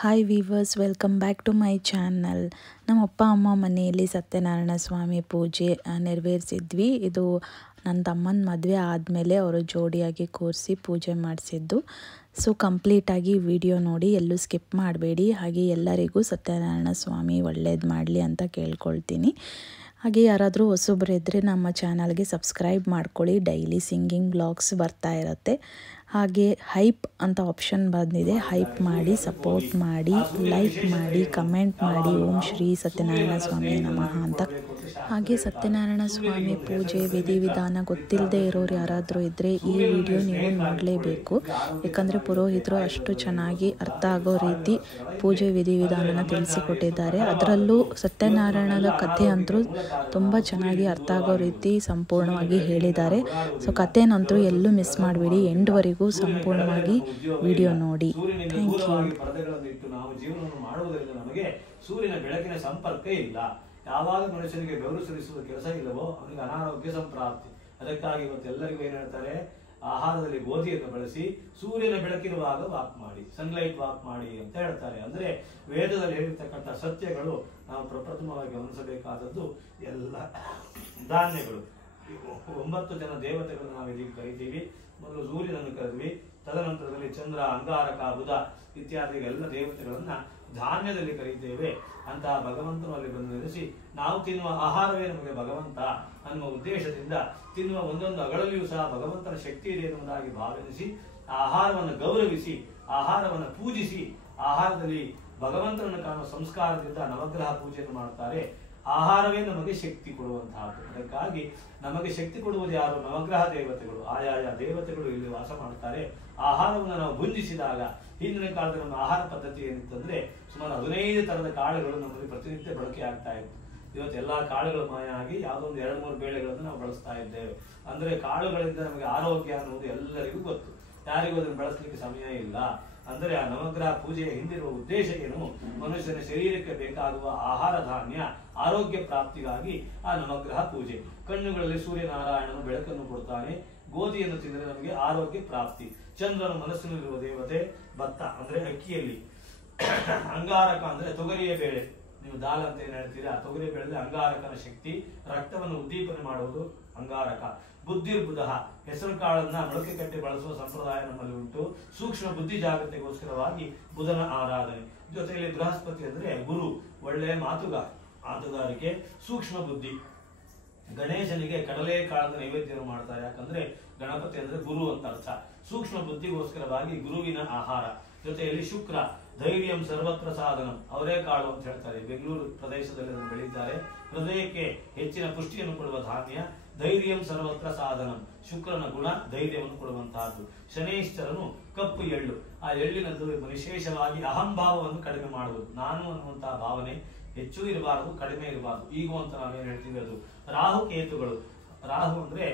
Hi viewers, welcome back to my channel. ನಮ್ಮ ಅಪ್ಪ ಅಮ್ಮ ಮನೆಯಲ್ಲಿ ಸತ್ಯನಾರಾಯಣ ಸ್ವಾಮಿ ಪೂಜೆ ನೆರವೇರಿಸಿದ್ವಿ. ಇದು ನನ್ನ ತಮ್ಮನ ಮದುವೆ ಆದಮೇಲೆ ಅವರು ಜೋಡಿಯಾಗಿ ಕೂರಿಸಿ ಪೂಜೆ ಮಾಡಿಸಿದ್ದು. ಸೊ ಕಂಪ್ಲೀಟಾಗಿ ವಿಡಿಯೋ ನೋಡಿ, ಎಲ್ಲೂ ಸ್ಕಿಪ್ ಮಾಡಬೇಡಿ. ಹಾಗೆ ಎಲ್ಲರಿಗೂ ಸತ್ಯನಾರಾಯಣ ಸ್ವಾಮಿ ಒಳ್ಳೇದು ಮಾಡಲಿ ಅಂತ ಕೇಳ್ಕೊಳ್ತೀನಿ. ಹಾಗೆ ಯಾರಾದರೂ ಹೊಸಬ್ರು ಇದ್ದರೆ ನಮ್ಮ ಚಾನಲ್ಗೆ ಸಬ್ಸ್ಕ್ರೈಬ್ ಮಾಡ್ಕೊಳ್ಳಿ. ಡೈಲಿ ಸಿಂಗಿಂಗ್ ವ್ಲಾಗ್ಸ್ ಬರ್ತಾ ಇರುತ್ತೆ. ಹಾಗೆ ಹೈಪ್ ಅಂತ ಆಪ್ಷನ್ ಬಂದಿದೆ, ಹೈಪ್ ಮಾಡಿ, ಸಪೋರ್ಟ್ ಮಾಡಿ, ಲೈಕ್ ಮಾಡಿ, ಕಮೆಂಟ್ ಮಾಡಿ. ಓಂ ಶ್ರೀ ಸತ್ಯನಾರಾಯಣ ಸ್ವಾಮಿ ನಮಃ ಅಂತ. ಹಾಗೆ ಸತ್ಯನಾರಾಯಣ ಸ್ವಾಮಿ ಪೂಜೆ ವಿಧಿವಿಧಾನ ಗೊತ್ತಿಲ್ಲದೆ ಇರೋರು ಯಾರಾದರೂ ಇದ್ದರೆ ಈ ವಿಡಿಯೋ ನೀವು ನೋಡಲೇಬೇಕು. ಯಾಕಂದರೆ ಪುರೋಹಿತರು ಅಷ್ಟು ಚೆನ್ನಾಗಿ ಅರ್ಥ ಆಗೋ ರೀತಿ ಪೂಜೆ ವಿಧಿವಿಧಾನನ ತಿಳಿಸಿಕೊಟ್ಟಿದ್ದಾರೆ. ಅದರಲ್ಲೂ ಸತ್ಯನಾರಾಯಣದ ಕಥೆ ಅಂತೂ ತುಂಬ ಚೆನ್ನಾಗಿ ಅರ್ಥ ಆಗೋ ರೀತಿ ಸಂಪೂರ್ಣವಾಗಿ ಹೇಳಿದ್ದಾರೆ. ಸೊ ಕಥೆನಂತೂ ಎಲ್ಲೂ ಮಿಸ್ ಮಾಡಬೇಡಿ, ಎಂಡ್ವರೆಗೂ ಸಂಪೂರ್ಣವಾಗಿ ವಿಡಿಯೋ ನೋಡಿ. Thank you. ಸೂರ್ಯನ ಬೆಳಕಿನ ಸಂಪರ್ಕ ಇಲ್ಲ. ಯಾವಾಗ ಮನುಷ್ಯನಿಗೆ ಬೆವರು ಸುರಿಸುವ ಕೆಲಸ ಇಲ್ಲವೋ ಅವನಿಗೆ ಅನಾರೋಗ್ಯ ಸಂಪ್ರಾಪ್ತಿ. ಅದಕ್ಕಾಗಿ ಇವತ್ತೆಲ್ಲರಿಗೂ ಏನ್ ಹೇಳ್ತಾರೆ, ಆಹಾರದಲ್ಲಿ ಗೋಧಿಯನ್ನು ಬಳಸಿ ಸೂರ್ಯನ ಬೆಳಕಿರುವಾಗ ವಾಕ್ ಮಾಡಿ, ಸನ್ಲೈಟ್ ವಾಕ್ ಮಾಡಿ ಅಂತ ಹೇಳ್ತಾರೆ. ಅಂದ್ರೆ ವೇದದಲ್ಲಿ ಹೇಳಿರ್ತಕ್ಕಂಥ ಸತ್ಯಗಳು ನಾವು ಪ್ರಪ್ರಥಮವಾಗಿ ಗಮನಿಸಬೇಕಾದದ್ದು. ಎಲ್ಲ ಧಾನ್ಯಗಳು, 9 ಜನ ದೇವತೆಗಳನ್ನು ನಾವು ಇಲ್ಲಿ ಕರಿತೀವಿ. ಮೊದಲು ಸೂರ್ಯನನ್ನು ಕರೆದ್ವಿ, ತದನಂತರದಲ್ಲಿ ಚಂದ್ರ, ಅಂಗಾರಕ, ಬುಧ ಇತ್ಯಾದಿ ಎಲ್ಲ ದೇವತೆಗಳನ್ನ ಧಾನ್ಯದಲ್ಲಿ ಕರೀತೇವೆ. ಅಂತಹ ಭಗವಂತನು ಅಲ್ಲಿ ಬಂದು ನೆಲೆಸಿ ನಾವು ತಿನ್ನುವ ಆಹಾರವೇ ನಮಗೆ ಭಗವಂತ ಅನ್ನುವ ಉದ್ದೇಶದಿಂದ ತಿನ್ನುವ ಒಂದೊಂದು ಅಗಳಲ್ಲಿಯೂ ಸಹ ಭಗವಂತನ ಶಕ್ತಿ ಇದೆ ಎನ್ನುವುದಾಗಿ ಭಾವಿಸಿ ಆಹಾರವನ್ನು ಗೌರವಿಸಿ, ಆಹಾರವನ್ನು ಪೂಜಿಸಿ, ಆಹಾರದಲ್ಲಿ ಭಗವಂತನನ್ನು ಕಾಣುವ ಸಂಸ್ಕಾರದಿಂದ ನವಗ್ರಹ ಪೂಜೆಯನ್ನು ಮಾಡ್ತಾರೆ. ಆಹಾರವೇ ನಮಗೆ ಶಕ್ತಿ ಕೊಡುವಂತಹದ್ದು. ಅದಕ್ಕಾಗಿ ನಮಗೆ ಶಕ್ತಿ ಕೊಡುವುದು ಯಾರು? ನವಗ್ರಹ ದೇವತೆಗಳು. ಆಯಾಯ ದೇವತೆಗಳು ಇಲ್ಲಿ ವಾಸ ಮಾಡ್ತಾರೆ. ಆಹಾರವನ್ನು ನಾವು ಭುಂಜಿಸಿದಾಗ, ಹಿಂದಿನ ಕಾಲದ ನಮ್ಮ ಆಹಾರ ಪದ್ಧತಿ ಏನಿತ್ತಂದ್ರೆ ಸುಮಾರು 15 ತರದ ಕಾಳುಗಳು ನಮಗೆ ಪ್ರತಿನಿತ್ಯ ಬಳಕೆ ಆಗ್ತಾ ಇತ್ತು. ಇವತ್ತು ಎಲ್ಲಾ ಕಾಳುಗಳು ಮಾಯ ಆಗಿ ಯಾವುದೋ ಒಂದು 2-3 ಬೇಳೆಗಳನ್ನು ನಾವು ಬಳಸ್ತಾ ಇದ್ದೇವೆ. ಅಂದ್ರೆ ಕಾಳುಗಳಿಂದ ನಮಗೆ ಆರೋಗ್ಯ ಅನ್ನುವುದು ಎಲ್ಲರಿಗೂ ಗೊತ್ತು, ಯಾರಿಗೂ ಅದನ್ನು ಬಳಸಲಿಕ್ಕೆ ಸಮಯ ಇಲ್ಲ. ಅಂದರೆ ಆ ನವಗ್ರಹ ಪೂಜೆಯ ಹಿಂದಿರುವ ಉದ್ದೇಶ ಏನು? ಮನುಷ್ಯನ ಶರೀರಕ್ಕೆ ಬೇಕಾಗುವ ಆಹಾರ ಧಾನ್ಯ ಆರೋಗ್ಯ ಪ್ರಾಪ್ತಿಗಾಗಿ ಆ ನವಗ್ರಹ ಪೂಜೆ. ಕಣ್ಣುಗಳಲ್ಲಿ ಸೂರ್ಯನಾರಾಯಣನು ಬೆಳಕನ್ನು ಕೊಡ್ತಾನೆ. ಗೋಧಿಯನ್ನು ತಿಂದರೆ ನಮಗೆ ಆರೋಗ್ಯ ಪ್ರಾಪ್ತಿ. ಚಂದ್ರನು ಮನಸ್ಸಿನಲ್ಲಿರುವ ದೇವತೆ ಭತ್ತ ಅಂದ್ರೆ ಅಕ್ಕಿಯಲ್ಲಿ. ಅಂಗಾರಕ ಅಂದ್ರೆ ತೊಗರಿಯ ಬೇಳೆ, ನೀವು ದಾಲ್ ಅಂತ ಏನ್ ಹೇಳ್ತೀರಾ, ಆ ತೊಗರಿಯ ಬೇಳೆಯಲ್ಲಿ ಅಂಗಾರಕನ ಶಕ್ತಿ, ರಕ್ತವನ್ನು ಉದ್ದೀಪನೆ ಮಾಡುವುದು ಅಂಗಾರಕ. ಬುದ್ಧಿರ್ಬುಧ, ಹೆಸರು ಕಾಳನ್ನ ಮೊಳಕೆ ಕಟ್ಟಿ ಬಳಸುವ ಸಂಪ್ರದಾಯ ನಮ್ಮಲ್ಲಿ ಉಂಟು. ಸೂಕ್ಷ್ಮ ಬುದ್ಧಿ ಜಾಗೃತಿಗೋಸ್ಕರವಾಗಿ ಬುಧನ ಆರಾಧನೆ. ಜೊತೆಯಲ್ಲಿ ಬೃಹಸ್ಪತಿ ಅಂದ್ರೆ ಗುರು, ಒಳ್ಳೆಯ ಮಾತುಗಾರಿಕೆ, ಸೂಕ್ಷ್ಮ ಬುದ್ಧಿ. ಗಣೇಶನಿಗೆ ಕಡಲೆ ಕಾಳದ ನೈವೇದ್ಯವನ್ನು ಮಾಡ್ತಾರೆ. ಯಾಕಂದ್ರೆ ಗಣಪತಿ ಅಂದ್ರೆ ಗುರು ಅಂತ ಅರ್ಥ. ಸೂಕ್ಷ್ಮ ಬುದ್ಧಿಗೋಸ್ಕರವಾಗಿ ಗುರುವಿನ ಆಹಾರ. ಜೊತೆಯಲ್ಲಿ ಶುಕ್ರ, ಧೈರ್ಯಂ ಸರ್ವತ್ರ ಸಾಧನಂ, ಅವರೇ ಕಾಳು ಅಂತ ಹೇಳ್ತಾರೆ. ಬೆಂಗಳೂರು ಪ್ರದೇಶದಲ್ಲಿ ಅದನ್ನು ಬೆಳೀತಾರೆ. ಹೃದಯಕ್ಕೆ ಹೆಚ್ಚಿನ ಪುಷ್ಟಿಯನ್ನು ಕೊಡುವ ಧಾನ್ಯ. ಧೈರ್ಯಂ ಸರ್ವತ್ರ ಸಾಧನಂ, ಶುಕ್ರನ ಗುಣ ಧೈರ್ಯವನ್ನು ಕೊಡುವಂತಹದ್ದು. ಶನೇಶ್ವರನು ಕಪ್ಪು ಎಳ್ಳು, ಆ ಎಳ್ಳಿನದ್ದು ವಿಶೇಷವಾಗಿ ಅಹಂಭಾವವನ್ನು ಕಡಿಮೆ ಮಾಡುವುದು. ನಾನು ಅನ್ನುವಂತಹ ಭಾವನೆ ಹೆಚ್ಚು ಇರಬಾರದು, ಕಡಿಮೆ ಇರಬಾರದು, ಈಗೋ ಅಂತ ನಾವೇನ್ ಹೇಳ್ತೀವಿ ಅದು. ರಾಹು ಕೇತುಗಳು, ರಾಹು ಅಂದ್ರೆ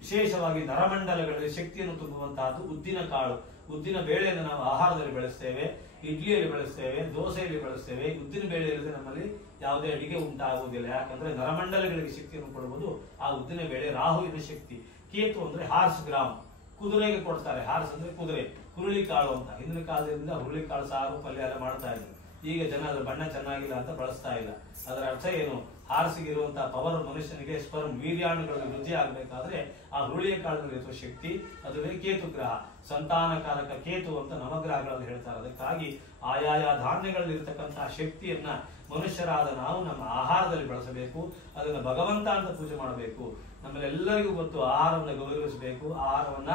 ವಿಶೇಷವಾಗಿ ನರಮಂಡಲಗಳಲ್ಲಿ ಶಕ್ತಿಯನ್ನು ತುಂಬುವಂತಹದ್ದು. ಉದ್ದಿನ ಕಾಳು, ಉದ್ದಿನ ಬೇಳೆಯನ್ನು ನಾವು ಆಹಾರದಲ್ಲಿ ಬೆಳೆಸ್ತೇವೆ, ಇಡ್ಲಿಯಲ್ಲಿ ಬೆಳೆಸ್ತೇವೆ, ದೋಸೆಯಲ್ಲಿ ಬೆಳೆಸ್ತೇವೆ. ಉದ್ದಿನ ಬೇಳೆ ಇಲ್ಲದೆ ನಮ್ಮಲ್ಲಿ ಯಾವುದೇ ಅಡಿಗೆ ಉಂಟಾಗುವುದಿಲ್ಲ. ಯಾಕಂದ್ರೆ ನರಮಂಡಲಗಳಿಗೆ ಶಕ್ತಿಯನ್ನು ಕೊಡುವುದು ಆ ಉದ್ದಿನ ಬೇಳೆ. ರಾಹುವಿನ ಶಕ್ತಿ. ಕೇತು ಅಂದ್ರೆ ಹಾರ್ಸ್ ಗ್ರಾಮ್, ಕುದುರೆಗೆ ಕೊಡ್ತಾರೆ. ಹಾರ್ಸ್ ಅಂದ್ರೆ ಕುದುರೆ. ಹುರುಳಿ ಕಾಳು ಅಂತ. ಹಿಂದಿನ ಕಾಲದಿಂದ ಹುರುಳಿ ಕಾಳು ಸಾರು ಪಲ್ಯ ಎಲ್ಲ ಮಾಡ್ತಾ ಇದ್ರು. ಈಗ ಜನ ಅದರ ಬಣ್ಣ ಚೆನ್ನಾಗಿಲ್ಲ ಅಂತ ಬಳಸ್ತಾ ಇಲ್ಲ. ಅದರ ಅರ್ಥ ಏನು? ಹಾರ್ಸಿಗೆ ಇರುವಂತಹ ಪವರ್ ಮನುಷ್ಯನಿಗೆ ಸ್ಪರ್ಮ್ ವೀರ್ಯಾಣುಗಳಿಗೆ ವೃದ್ಧಿ ಆಗ್ಬೇಕಾದ್ರೆ ಆ ಹುರುಳಿಯ ಕಾಲದಲ್ಲಿರುವ ಶಕ್ತಿ, ಅದುವೇ ಕೇತು ಗ್ರಹ. ಸಂತಾನಕಾರಕ ಕೇತು ಅಂತ ನವಗ್ರಹಗಳಲ್ಲಿ ಹೇಳ್ತಾರೆ. ಅದಕ್ಕಾಗಿ ಆಯಾಯ ಧಾನ್ಯಗಳಲ್ಲಿರ್ತಕ್ಕಂತಹ ಶಕ್ತಿಯನ್ನ ಮನುಷ್ಯರಾದ ನಾವು ನಮ್ಮ ಆಹಾರದಲ್ಲಿ ಬಳಸಬೇಕು. ಅದನ್ನ ಭಗವಂತ ಅಂತ ಪೂಜೆ ಮಾಡಬೇಕು. ನಮ್ಮಲ್ಲಿ ಎಲ್ಲರಿಗೂ ಗೊತ್ತು, ಆಹಾರವನ್ನು ಗೌರವಿಸಬೇಕು, ಆಹಾರವನ್ನ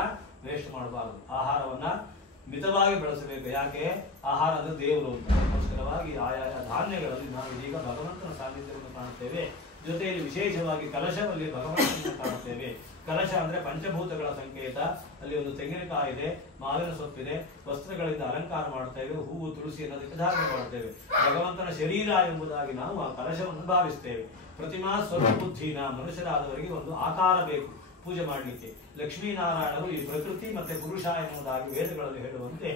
ವೇಸ್ಟ್ ಮಾಡಬಾರದು, ಆಹಾರವನ್ನ ಮಿತವಾಗಿ ಬಳಸಬೇಕು. ಯಾಕೆ? ಆಹಾರ ಅಂದ್ರೆ ದೇವರು ಅಂತ. ಅದಕ್ಕೋಸ್ಕರವಾಗಿ ಆಯಾಯ ಧಾನ್ಯಗಳಲ್ಲಿ ನಾವು ಈಗ ಭಗವಂತನ ಸಾನ್ನಿಧ್ಯವನ್ನು ಕಾಣುತ್ತೇವೆ. ಜೊತೆಯಲ್ಲಿ ವಿಶೇಷವಾಗಿ ಕಲಶದಲ್ಲಿ ಭಗವಂತನನ್ನು ಕಾಣುತ್ತೇವೆ. ಕಲಶ ಅಂದ್ರೆ ಪಂಚಭೂತಗಳ ಸಂಕೇತ. ಅಲ್ಲಿ ಒಂದು ತೆಂಗಿನಕಾಯಿ ಇದೆ, ಮಾವಿನ ಸೊಪ್ಪಿದೆ, ವಸ್ತ್ರಗಳಿಂದ ಅಲಂಕಾರ ಮಾಡುತ್ತೇವೆ, ಹೂವು ತುಳಸಿ ಅನ್ನೋದಕ್ಕೆ ಧಾರಣೆ ಮಾಡುತ್ತೇವೆ. ಭಗವಂತನ ಶರೀರ ಎಂಬುದಾಗಿ ನಾವು ಆ ಕಲಶವನ್ನು ಭಾವಿಸ್ತೇವೆ. ಪ್ರತಿಮಾ ಸ್ವರೂಪಬುದ್ಧಿನ, ಮನುಷ್ಯರಾದವರಿಗೆ ಒಂದು ಆಕಾರ ಬೇಕು ಪೂಜೆ ಮಾಡಲಿಕ್ಕೆ. ಲಕ್ಷ್ಮೀನಾರಾಯಣರು ಈ ಪ್ರಕೃತಿ ಮತ್ತೆ ಪುರುಷ ಎನ್ನುವುದಾಗಿ ವೇದಗಳಲ್ಲಿ ಹೇಳುವಂತೆ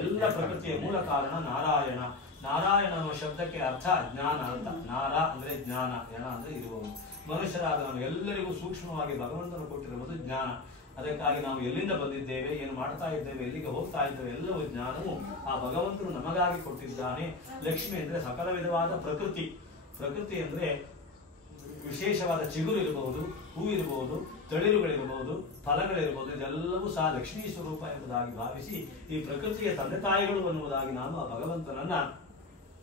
ಎಲ್ಲ ಪ್ರಕೃತಿಯ ಮೂಲ ಕಾರಣ ನಾರಾಯಣ. ನಾರಾಯಣ ಅನ್ನುವ ಶಬ್ದಕ್ಕೆ ಅರ್ಥ ಜ್ಞಾನ ಅಂತ. ನಾರ ಅಂದ್ರೆ ಜ್ಞಾನ, ಯಣ ಅಂದ್ರೆ ಇರುವವನು. ಮನುಷ್ಯರಾದ ನಮಗೆಲ್ಲರಿಗೂ ಸೂಕ್ಷ್ಮವಾಗಿ ಭಗವಂತನು ಕೊಟ್ಟಿರುವುದು ಜ್ಞಾನ. ಅದಕ್ಕಾಗಿ ನಾವು ಎಲ್ಲಿಂದ ಬಂದಿದ್ದೇವೆ, ಏನು ಮಾಡ್ತಾ ಇದ್ದೇವೆ, ಎಲ್ಲಿಗೆ ಹೋಗ್ತಾ ಇದ್ದೇವೆ ಎಲ್ಲವೂ ಜ್ಞಾನವು ಆ ಭಗವಂತನು ನಮಗಾಗಿ ಕೊಟ್ಟಿದ್ದಾನೆ. ಲಕ್ಷ್ಮಿ ಅಂದ್ರೆ ಸಕಲ ವಿಧವಾದ ಪ್ರಕೃತಿ. ಪ್ರಕೃತಿ ಅಂದ್ರೆ ವಿಶೇಷವಾದ ಚಿಗುರು ಇರಬಹುದು, ಹೂ ಇರಬಹುದು, ತಳಿರುಗಳಿರಬಹುದು, ಫಲಗಳಿರಬಹುದು, ಇದೆಲ್ಲವೂ ಸಹ ಲಕ್ಷ್ಮೀ ಸ್ವರೂಪ ಎಂಬುದಾಗಿ ಭಾವಿಸಿ ಈ ಪ್ರಕೃತಿಯ ತಂದೆ ತಾಯಿಗಳು ಅನ್ನುವುದಾಗಿ ನಾನು ಆ ಭಗವಂತನನ್ನ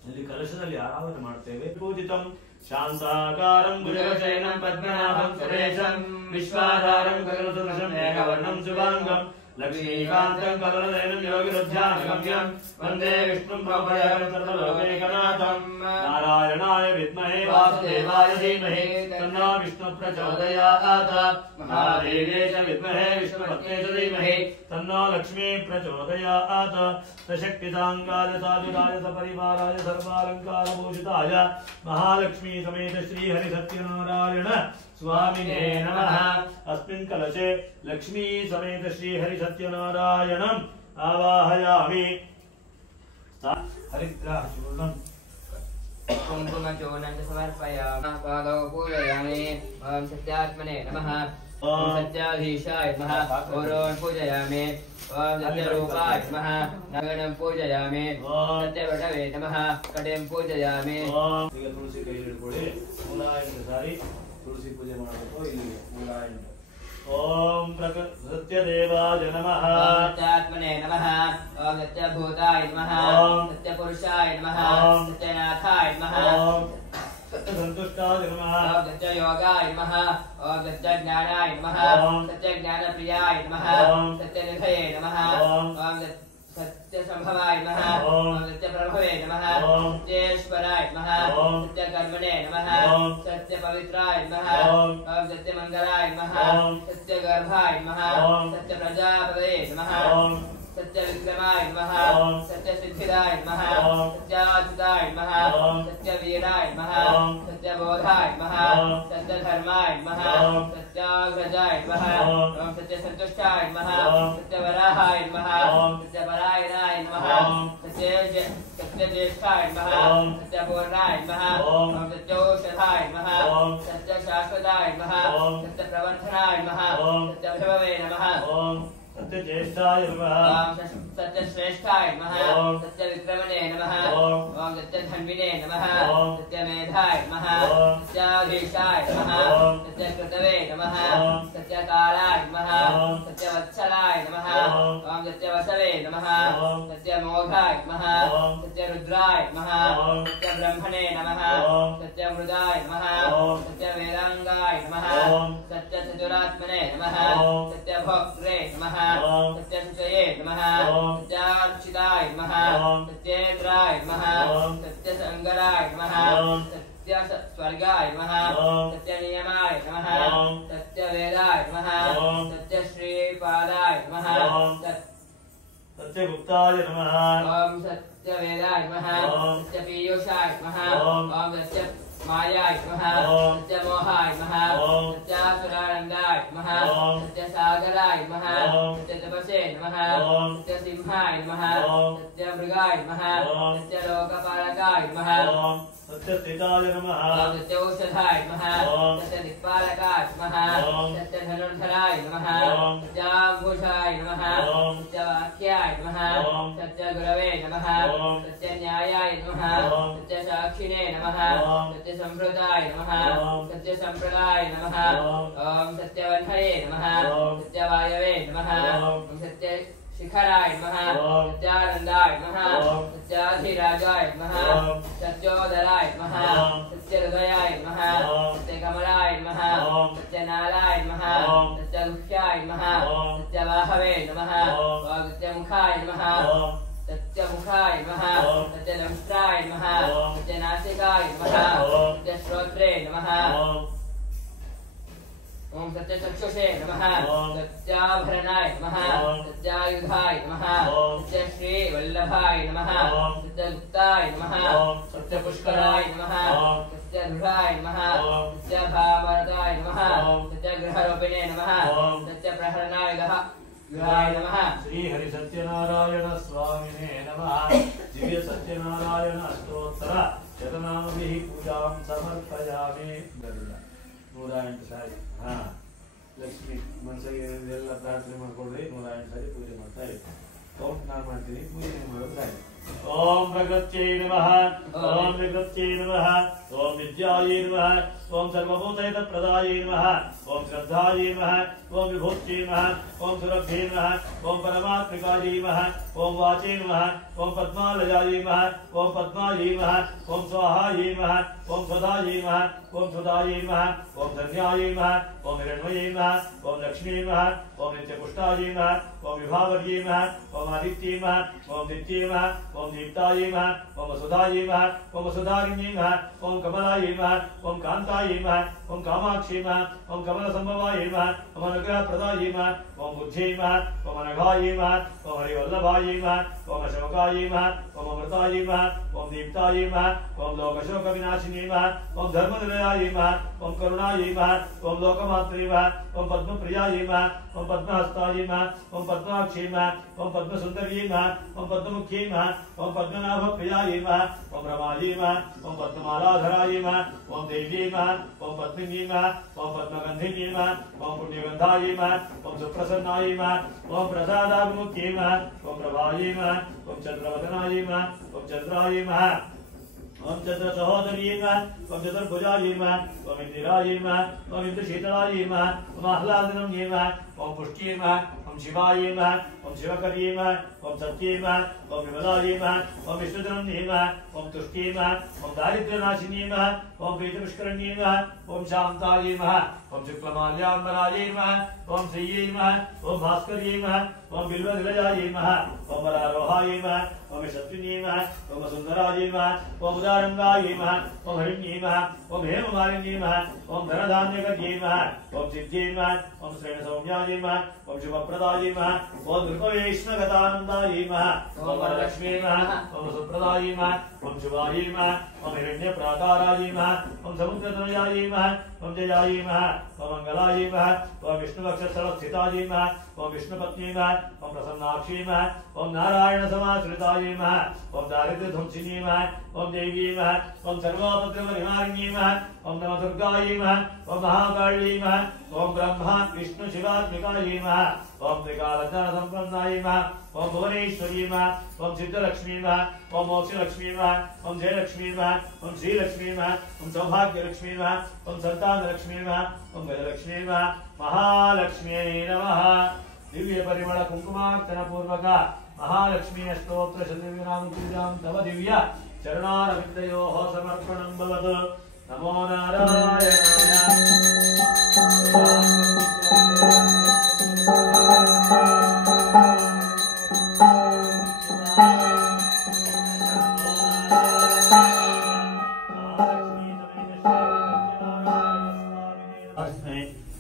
ಇಲ್ಲಿ ಕಲಶದಲ್ಲಿ ಆರಾಧನೆ ಮಾಡ್ತೇವೆ. ಪೂಜಿತಂ ಶಾಂತಾಕಾರಂ ಭುಜಗಶಯನಂ ಪದ್ಮನಾಭಂ ಸುರೇಶಂ ವಿಶ್ವಾಧಾರಂ ಗಗನಸದೃಶಂ ಮೇಘವರ್ಣಂ ಶುಭಾಂಗಂ ಲಕ್ಷ್ಮೀಕಾಂತಂ ಕಮಲನಯನಂ ಯೋಗಿರುಧ್ಯಾನಗಮ್ಯಂ ವಂದೇ ವಿಷ್ಣುಂ ಪ್ರಭಯಂ ಸರ್ವಲೋಕೈಕನಾಥಂ ನಾರಾಯಣಾಯ ವಿದ್ಮಹೇ ವಾಸುದೇವಾಯ ಧೀಮಹಿ ತನ್ನೋ ವಿಷ್ಣು ಪ್ರಚೋದಯಾತ್ ಮಹಾದೇವೇಶ ವಿದ್ಮಹೇ ವಿಷ್ಣುಪತ್ನೇ ಚ ಧೀಮಹಿ ತನ್ನೋ ಲಕ್ಷ್ಮೀ ಪ್ರಚೋದಯಾತ್ ಸಶಕ್ತಿಸಾಂಗಾಯ ಸಾಧುರಾಯ ಸಪರಿವಾರಾಯ ಸರ್ವಾಲಂಕಾರಭೂಷಿತಾಯ ಮಹಾಲಕ್ಷ್ಮೀ ಸಮೇತ ಶ್ರೀ ಹರಿ ಸತ್ಯನಾರಾಯಣ स्वामिने नमः। अस्मिन् कलशे लक्ष्मी समेत श्री हरि सत्यनारायणम् आवाहयामि। हरिद्राचूर्णम् कुङ्कुमचूर्णं च समर्पयामि। पादौ पूजयामि। ॐ सत्यात्मने नमः। ॐ सत्याधीशाय नमः। गौरवं पूजयामि। ॐ सत्यरूपाय नमः। नगनं पूजयामि। सत्यवटवे नमः। कटिं पूजयामि। ಈಗ ತುಳಸಿ ಕೈ ಹಿಡ್ಕೊಳ್ಳಿ. 108 ಸಾರಿ ತುಳಸಿ ಪೂಜೆ ಮಾಡಬೇಕು. ಇಲ್ಲಿ 108. ಓಂ ಸತ್ಯದೇವಾಯ ನಮಃ. सत्यात्मने नमः। ॐ सत्यभूताय नमः। सत्यपुरुषाय नमः। सत्यनाथाय नमः। सत्यसन्तुष्टाय नमः। सत्ययोगाय नमः। ॐ सत्यज्ञानाय नमः। सत्यज्ञानप्रियाय नमः। सत्यनिधये नमः। ॐ सत्यसंभवाय नमः। ॐ सत्यप्रभवे नमः। सत्येश्वराय नमः। सत्यकर्मणे नमः। सत्यपवित्राय नमः। ॐ सत्यमङ्गलाय नमः। सत्यगर्भाय नमः। सत्यप्रजापतये नमः। सत्यविक्रमाय नमः। सत्यसिद्धिदाय नमः। सत्याच्युताय नमः। सत्यवीराय नमः। सत्यबोधाय नमः। सत्यधर्माय नमः। सत्याग्रजाय नमः। ॐ सत्यसन्तुष्टाय नमः। सत्यवराहाय नमः। सत्यपरायणाय नमः। सत्यज्येष्ठाय नमः। सत्यपूर्णाय नमः। ॐ सत्यौषधाय नमः। सत्यशाश्वताय नमः। सत्यप्रवर्धनाय नमः। सत्यविभवे नमः। सत्यज्येष्ठाय नमः। सत्यश्रेष्ठाय नमः। सत्यविक्रमणे नमः। ॐ सत्यधन्विने नमः। सत्यमेधाय नमः। सत्याधीशाय नमः। सत्यकृतवे नमः। सत्यकालाय नमः। सत्यवत्सलाय नमः। ॐ सत्यवसवे नमः। सत्यमोघाय नमः। सत्यरुद्राय नमः। सत्यब्रह्मणे नमः। सत्यमृदाय नमः। सत्यवेदांगाय नमः। सत्यचतुरात्मने नमः। सत्यभोक्त्रे नमः। सत्यसुचये नमः। सत्यार्चिताय नमः। सत्येन्द्राय नमः। सत्यसंगराय नमः। सत्यस्वर्गाय नमः। सत्यनियमाय नमः। सत्यवेदाय नमः। सत्यश्रीपादाय नमः। सत्यगुप्ताय नमः। ॐ सत्यवेदाय नमः। सत्यपीयूषाय नमः। ॐ सत्य मायाय नमः। सत्यमोहाय नमः। सत्यासुरानन्दाय नमः। सत्यसागराय नमः। सत्यतपसे नमः। सत्यसिंहाय नमः। सत्यमृगाय नमः। सत्यलोकपालकाय नमः। सत्यस्थिताय नमः। सत्यौषधाय नमः। सत्यदिक्पालकाय नमः। सत्यधनुर्धराय नमः। सत्याभूषाय नमः। सत्यवाक्याय नमः। सत्यगुरवे नमः। सत्यन्यायाय नमः। सत्यसाक्षिणे नमः। सत्यसंहृताय नमः। सत्यसम्प्रदाय नमः। ॐ सत्यवह्नये नमः। सत्यवायवे नमः। सत्यशिखराय नमः। सत्यानन्दाय नमः। सत्याधिराजाय नमः। सत्योदराय नमः। सत्यहृदयाय नमः। सत्यकमलाय नमः। सत्यनालाय नमः। सत्यगुह्याय नमः। सत्यवाहवे नमः। सत्यमुखाय नमः। सत्यमुखाय नमः। सत्यदंष्ट्राय नमः। सत्यनासिकाय नमः। सत्यश्रोत्रे नमः। ॐ सत्यचक्षुषे नमः। सत्याभरणाय नमः। सत्यायुधाय नमः। सत्यश्रीवल्लभाय नमः। सत्यगुप्ताय नमः। सत्यपुष्कराय नमः। सत्यदृढाय नमः। सत्यभामरताय नमः। सत्यगृहरूपिणे नमः। सत्यप्रहरणाय नमः। श्री हरि सत्यनारायण स्वामिने नमः। दिव्य सत्यनारायण स्तोत्र शतनामभिः पूजां समर्पयामि। 108 सारी। हाँ ಲಕ್ಷ್ಮಿ ಮನಸ್ಸಿಗೆ ಎಲ್ಲ ಪ್ರಾರ್ಥನೆ ಮಾಡ್ಕೊಳ್ರಿ. 108 ಸಾರಿ ಪೂಜೆ ಮಾಡ್ತಾ ಇರಿ. ಕೌಂಟ್ ನಾನು ಮಾಡ್ತೀನಿ, ಪೂಜೆ ಮಾಡೋದು. ಓಂ ಪ್ರಕೃತ್ಯೈ ನಮಃ, ಓಂ ವಿಕೃತ್ಯೈ ನಮಃ, ಓಂ ವಿದ್ಯಾಯೈ ನಮಃ, ಓಂ ಸರ್ವಭೂತಹಿತ ಪ್ರದಾಯೈ ನಮಃ, ಓಂ ಶ್ರದ್ಧಾಯೈ ನಮಃ, ಓಂ ವಿಭೂತ್ಯೈ ನಮಃ, ಓಂ ಸುರಭ್ಯೈ ನಮಃ, ಓಂ ಪರಮಾತ್ಮಿಕಾಯೈ ನಮಃ, ಓಂ ವಾಚೈ ನಮಃ, ಓಂ ಪದ್ಮಾಲಯಾಯೈ ನಮಃ, ಓಂ ಪದ್ಮಾಯೈ ನಮಃ, ಓಂ ಸ್ವಾಹಾಯೈ ನಮಃ, ಓಂ ಸ್ವಧಾಯೈ ನಮಃ, ಓಂ ಸುಧಾಯೈ ನಮಃ, ಓಂ ಧನ್ಯಾಯೈ ನಮಃ, ಓಂ ಹಿರಣ್ಮಯೈ ನಮಃ, ಓಂ ಲಕ್ಷ್ಮೀ ನಮಃ, ಓಂ ನಿತ್ಯಪುಷ್ಟಾಯೈ ನಮಃ, ಓಂ ವಿಭಾವರ್ಯೈ ನಮಃ, ಓಂ ಆದಿತ್ಯೈ ನಮಃ, ಓಂ ನಿತ್ಯೈ ನಮಃ, ಓಂ ದೀಪ್ತಾಯೈ ನಮಃ, ಓಂ ವಸುಧಾಯೈ ನಮಃ, ಓಂ ವಸುಧಾರಿಣ್ಯೈ ನಮಃ, ಓಂ ಕಮಲಾಯೈ ನಮಃ, ಓಂ ಕಾಂತಾಯೈ ನಮಃ, ಓಂ ಕಾಮಾಕ್ಷೈ ನಮಃ, ಓಂ ಕಮಲ ಸಂಭವಾಯೈ ನಮಃ, ಓಂ ಅನುಗ್ರಹ ಪ್ರದಾಯೈ ನಮಃ, ಓಂ ಬುದ್ಧೈ ನಮಃ, ಓಂ ಅನಘಾಯೈ ನಮಃ, ಓಂ ಹರಿವಲ್ಲಭಾಯೈ ನಮಃ, ಓಂ ಅಶೋಕಾಯೈ ನಮಃ, ಓಂ ಅಮೃತಾಯೈ ನಮಃ, ಓಂ ದೀಪ್ತಾಯೈ ನಮಃ, ಓಂ ಲೋಕಶೋಕ ವಿನಾಶಿನೇ ನಮಃ, ಓಂ ಧರ್ಮನಿಲಯಾಯೈ ನಮಃ, ಓಂ ಕರುಣಾಯೈ ನಮಃ, ಓಂ ಲೋಕಮಾತ್ರೇ ನಮಃ, ಓಂ ಪದ್ಮಪ್ರಿಯಾಯೈ ನಮಃ, ಓಂ ಪದ್ಮಹಸ್ತಾಯೈ ನಮಃ, ಓಂ ಪದ್ಮಾಕ್ಷೈ ನಮಃ, ಓಂ ಪದ್ಮಸುಂದರ್ಯೈ ನಮಃ, ಓಂ ಪದ್ಮಮುಖ್ಯೈ ನಮಃ, ಓಂ ಪದ್ಮನಾಭಪ್ರಿಯಾಯೈ ನಮಃ, ಓಂ ರಮಾಯೈ ನಮಃ, ಓಂ ಪದ್ಮಮಾಲಾಧರಾಯೈ ನಮಃ, ಓಂ ದೇವ್ಯೈ ನಮಃ, ಓಂ ಪದ್ಮಿನ್ಯೈ ನಮಃ, ಓಂ ಪದ್ಮಗಂಧಿನ್ಯೈ ನಮಃ, ಓಂ ಪುಣ್ಯಗಂಧಾಯೈ ನಮಃ, ಓಂ ಸುಪ್ರಸನ್ನಾಯೈ ನಮಃ, ಓಂ ಪ್ರಸಾದಾಭಿಮುಖ್ಯೈ ನಮಃ, ಓಂ ಪ್ರಭಾಯೈ ನಮಃ, ಓಂ ಚಂದ್ರವದನಾಯೈ ನಮಃ, ಓಂ ಚಂದ್ರಾಯೈ ನಮಃ, ಓಂ ಚಂದ್ರ ಸಹೋದರಿಯೈ ನಮಃ, ಓಂ ಚತುರ್ಭುಜಾಯೈ ನಮಃ, ಓಂ ಇಂದಿರಾಯೈ ನಮಃ, ಓಂ ಇಂದ್ರಶೀತಳಾಯೈ ನಮಃ, ಓಂ ಆಹ್ಲಾದನಂಯೈ ನಮಃ, ಓಂ ಪುಷ್ಟ್ಯೈ ನಮಃ, ಓಂ ಶಿವಾಯೈ ನಮಃ, ಓಂ ಶಿವಕರ್ಯೈ ನಮಃ, ಓಂ ಸತ್ಯೈ ನಮಃ, ಓಂ ವಿಮಲಾಯೈ ನಮಃ, ಓಂ ವಿಷ್ಣುಧನಂಯೈ ನಮಃ, ಓಂ ತುಷ್ಟ್ಯೈ ನಮಃ, ಓಂ ದಾರಿದ್ರ್ಯನಾಶಿನ್ಯೈ ನಮಃ, ಓಂ ಪ್ರೀತಿಪುಷ್ಕರಣ್ಯೈ ನಮಃ, ಓಂ ಶಾಂತಾಯೈ ನಮಃ, ಓಂ ಶುಕ್ಲಮಾಲ್ಯಾಂಬರಾಯೈ ನಮಃ, ಓಂ ಶ್ರೀಯೈ ನಮಃ, ಓಂ ಭಾಸ್ಕರ್ಯೈ ನಮಃ, ಓಂ ಬಿಲ್ವನಿಲಯಾಯೈ ನಮಃ, ಓಂ ವರಾರೋಹಾಯೈ ನಮಃ, ಓಂ ಯಶಸ್ವಿನ್ಯೈ ನಮಃ, ಓಂ ಸುಂದರಾಯೈ ನಮಃ, ಓಂ ಉದಾರಂಗಾಯೈ ನಮಃ, ಓಂ ಹರಿಣ್ಯೈ ನಮಃ, ಓಂ ಹೇಮಮಾಲಿನ್ಯೈ ನಮಃ, ಓಂ ಧನಧಾನ್ಯಗರ್ಯೈ ನಮಃ, ಓಂ ಸಿದ್ಧೈ ನಮಃ, ಓಂ ಶ್ರೇಣ ಸೌಮ್ಯಾಯೈ ನಮಃ, ಓಂ ಶುಭಪ್ರದಾಯೈ ನಮಃ, ಓಂ ನೃಪವೇಶ್ನಗತಾನಂದಾಯೈ ನಮಃ, ಓಂ ವರಲಕ್ಷ್ಮೀ ನಮಃ, ಓಂ ಸುಪ್ರದಾಯೈ ನಮಃ, ಓಂ ಶುಭಾಯೈ ನಮಃ, ಓಂ ಹಿರಣ್ಯ ಪ್ರಾಕಾರಾಯೈ ನಮಃ, ಓಂ ಸಮುದ್ರತನಯಾಯೈ ನಮಃ, ಓಂ ಜಯಾಯೈ ನಮಃ, ಓಂ ಮಂಗಲಾಯೈ ನಮಃ, ಓಂ ವಿಷ್ಣುವಕ್ಷಸ್ಥಳಸ್ಥಿತಾಯೈ ನಮಃ, ಓಂ ವಿಷ್ಣುಪತ್ನ್ಯೈ ನಮಃ, ಓಂ ಪ್ರಸನ್ನಾಕ್ಷೈ ನಮಃ, ಓಂ ನಾರಾಯಣ ಸಮಾಶ್ರಿತಾಯೈ ನಮಃ, ಓಂ ದಾರಿದ್ರ್ಯಧ್ವಂಸಿನ್ಯೈ ನಮಃ, ಓಂ ದೇವ್ಯೈ ನಮಃ, ಓಂ ಸರ್ವೋಪದ್ರವನಿವಾರಿಣ್ಯೈ ನಮಃ, ಓಂ ನಮ ದುರ್ಗಾಯೈ ನಮಃ, ಓಂ ಮಹಾಕಾಳ್ಯೈ ನಮಃ, ಓಂ ಬ್ರಹ್ಮ ವಿಷ್ಣು ಶಿವಾತ್ಮಿಕಾಯೈ ನಮಃ, ಓಂ ತ್ರಿಕಾಲಜ್ಞಾನ ಸಂಪನ್ನಾಯೈ ನಮಃ, ಓಂ ಭುವನೇಶ್ವರಿ ನಮಃ, ಓಂ ಸಿದ್ಧಲಕ್ಷ್ಮೀ ನಮಃ, ಓಂ ಮೋಕ್ಷಲಕ್ಷ್ಮೀ ನಮಃ, ಓಂ ಜಯಲಕ್ಷ್ಮೀ ನಮಃ, ಓಂ ಶ್ರೀಲಕ್ಷ್ಮೀ ನಮಃ, ಓಂ ಸೌಭಾಗ್ಯಲಕ್ಷ್ಮೀ ನಮಃ, ಓಂ ಸಂತಾನಲಕ್ಷ್ಮೀ ನಮಃ, ಓಂ ಗಜಲಕ್ಷ್ಮೀ ನಮಃ, ಮಹಾಲಕ್ಷ್ಮ್ಯೈ ನಮಃ. ದಿವ್ಯ ಪರಿಮಳ ಕುಂಕುಮಾರ್ಚನ ಪೂರ್ವಕ ಮಹಾಲಕ್ಷ್ಮೀ ಸ್ತೋತ್ರ ಶತವಿನಾಮ ಪೂಜಾಂ ತವ ದಿವ್ಯ ಚರಣಾರವಿಂದಯೋಃ ಸಮರ್ಪಣಂ ಭವತು. ನಮೋ ನಾರಾಯಣಾಯ.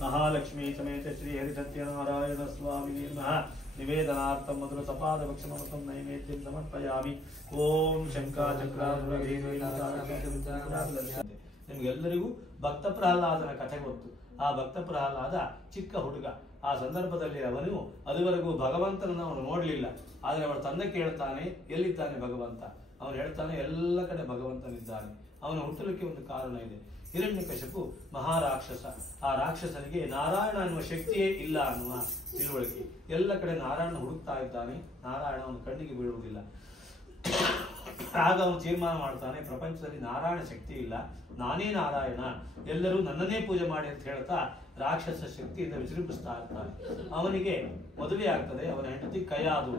महालक्ष्मी समेत श्री हरिसत्यनारायण स्वामिने नमः. निवेदनार्थं मधुर सपाद भक्षममतं नैवेद्यं समर्पयामि. ओम ನಿಮಗೆಲ್ಲರಿಗೂ ಭಕ್ತ ಪ್ರಹ್ಲಾದನ ಕಥೆ ಗೊತ್ತು. ಆ ಭಕ್ತ ಪ್ರಹ್ಲಾದ ಚಿಕ್ಕ ಹುಡುಗ. ಆ ಸಂದರ್ಭದಲ್ಲಿ ಅವನು ಅದುವರೆಗೂ ಭಗವಂತನನ್ನು ಅವನು ನೋಡಲಿಲ್ಲ. ಆದರೆ ಅವನ ತಂದೆ ಕೇಳ್ತಾನೆ, ಎಲ್ಲಿದ್ದಾನೆ ಭಗವಂತ? ಅವನು ಹೇಳ್ತಾನೆ, ಎಲ್ಲ ಕಡೆ ಭಗವಂತನಿದ್ದಾನೆ. ಅವನು ಹುಟ್ಟಲಿಕ್ಕೆ ಒಂದು ಕಾರಣ ಇದೆ. ಹಿರಣ್ಯಕಶಿಪು ಮಹಾರಾಕ್ಷಸ. ಆ ರಾಕ್ಷಸನಿಗೆ ನಾರಾಯಣ ಅನ್ನುವ ಶಕ್ತಿಯೇ ಇಲ್ಲ ಅನ್ನುವ ತಿಳುವಳಿಕೆ. ಎಲ್ಲ ಕಡೆ ನಾರಾಯಣ ಹುಡುಕ್ತಾ ಇದ್ದಾನೆ. ನಾರಾಯಣ ಅವನ ಕಣ್ಣಿಗೆ ಬೀಳುವುದಿಲ್ಲ. ಆಗ ಅವನು ತೀರ್ಮಾನ ಮಾಡ್ತಾನೆ, ಪ್ರಪಂಚದಲ್ಲಿ ನಾರಾಯಣ ಶಕ್ತಿ ಇಲ್ಲ, ನಾನೇ ನಾರಾಯಣ, ಎಲ್ಲರೂ ನನ್ನನ್ನೇ ಪೂಜೆ ಮಾಡಿ ಅಂತ ಹೇಳ್ತಾ ರಾಕ್ಷಸ ಶಕ್ತಿಯಿಂದ ವಿಜೃಂಭಿಸ್ತಾ ಇರ್ತಾನೆ. ಅವನಿಗೆ ಮದುವೆ ಆಗ್ತದೆ. ಅವನ ಹೆಂಡತಿ ಕಯಾದು.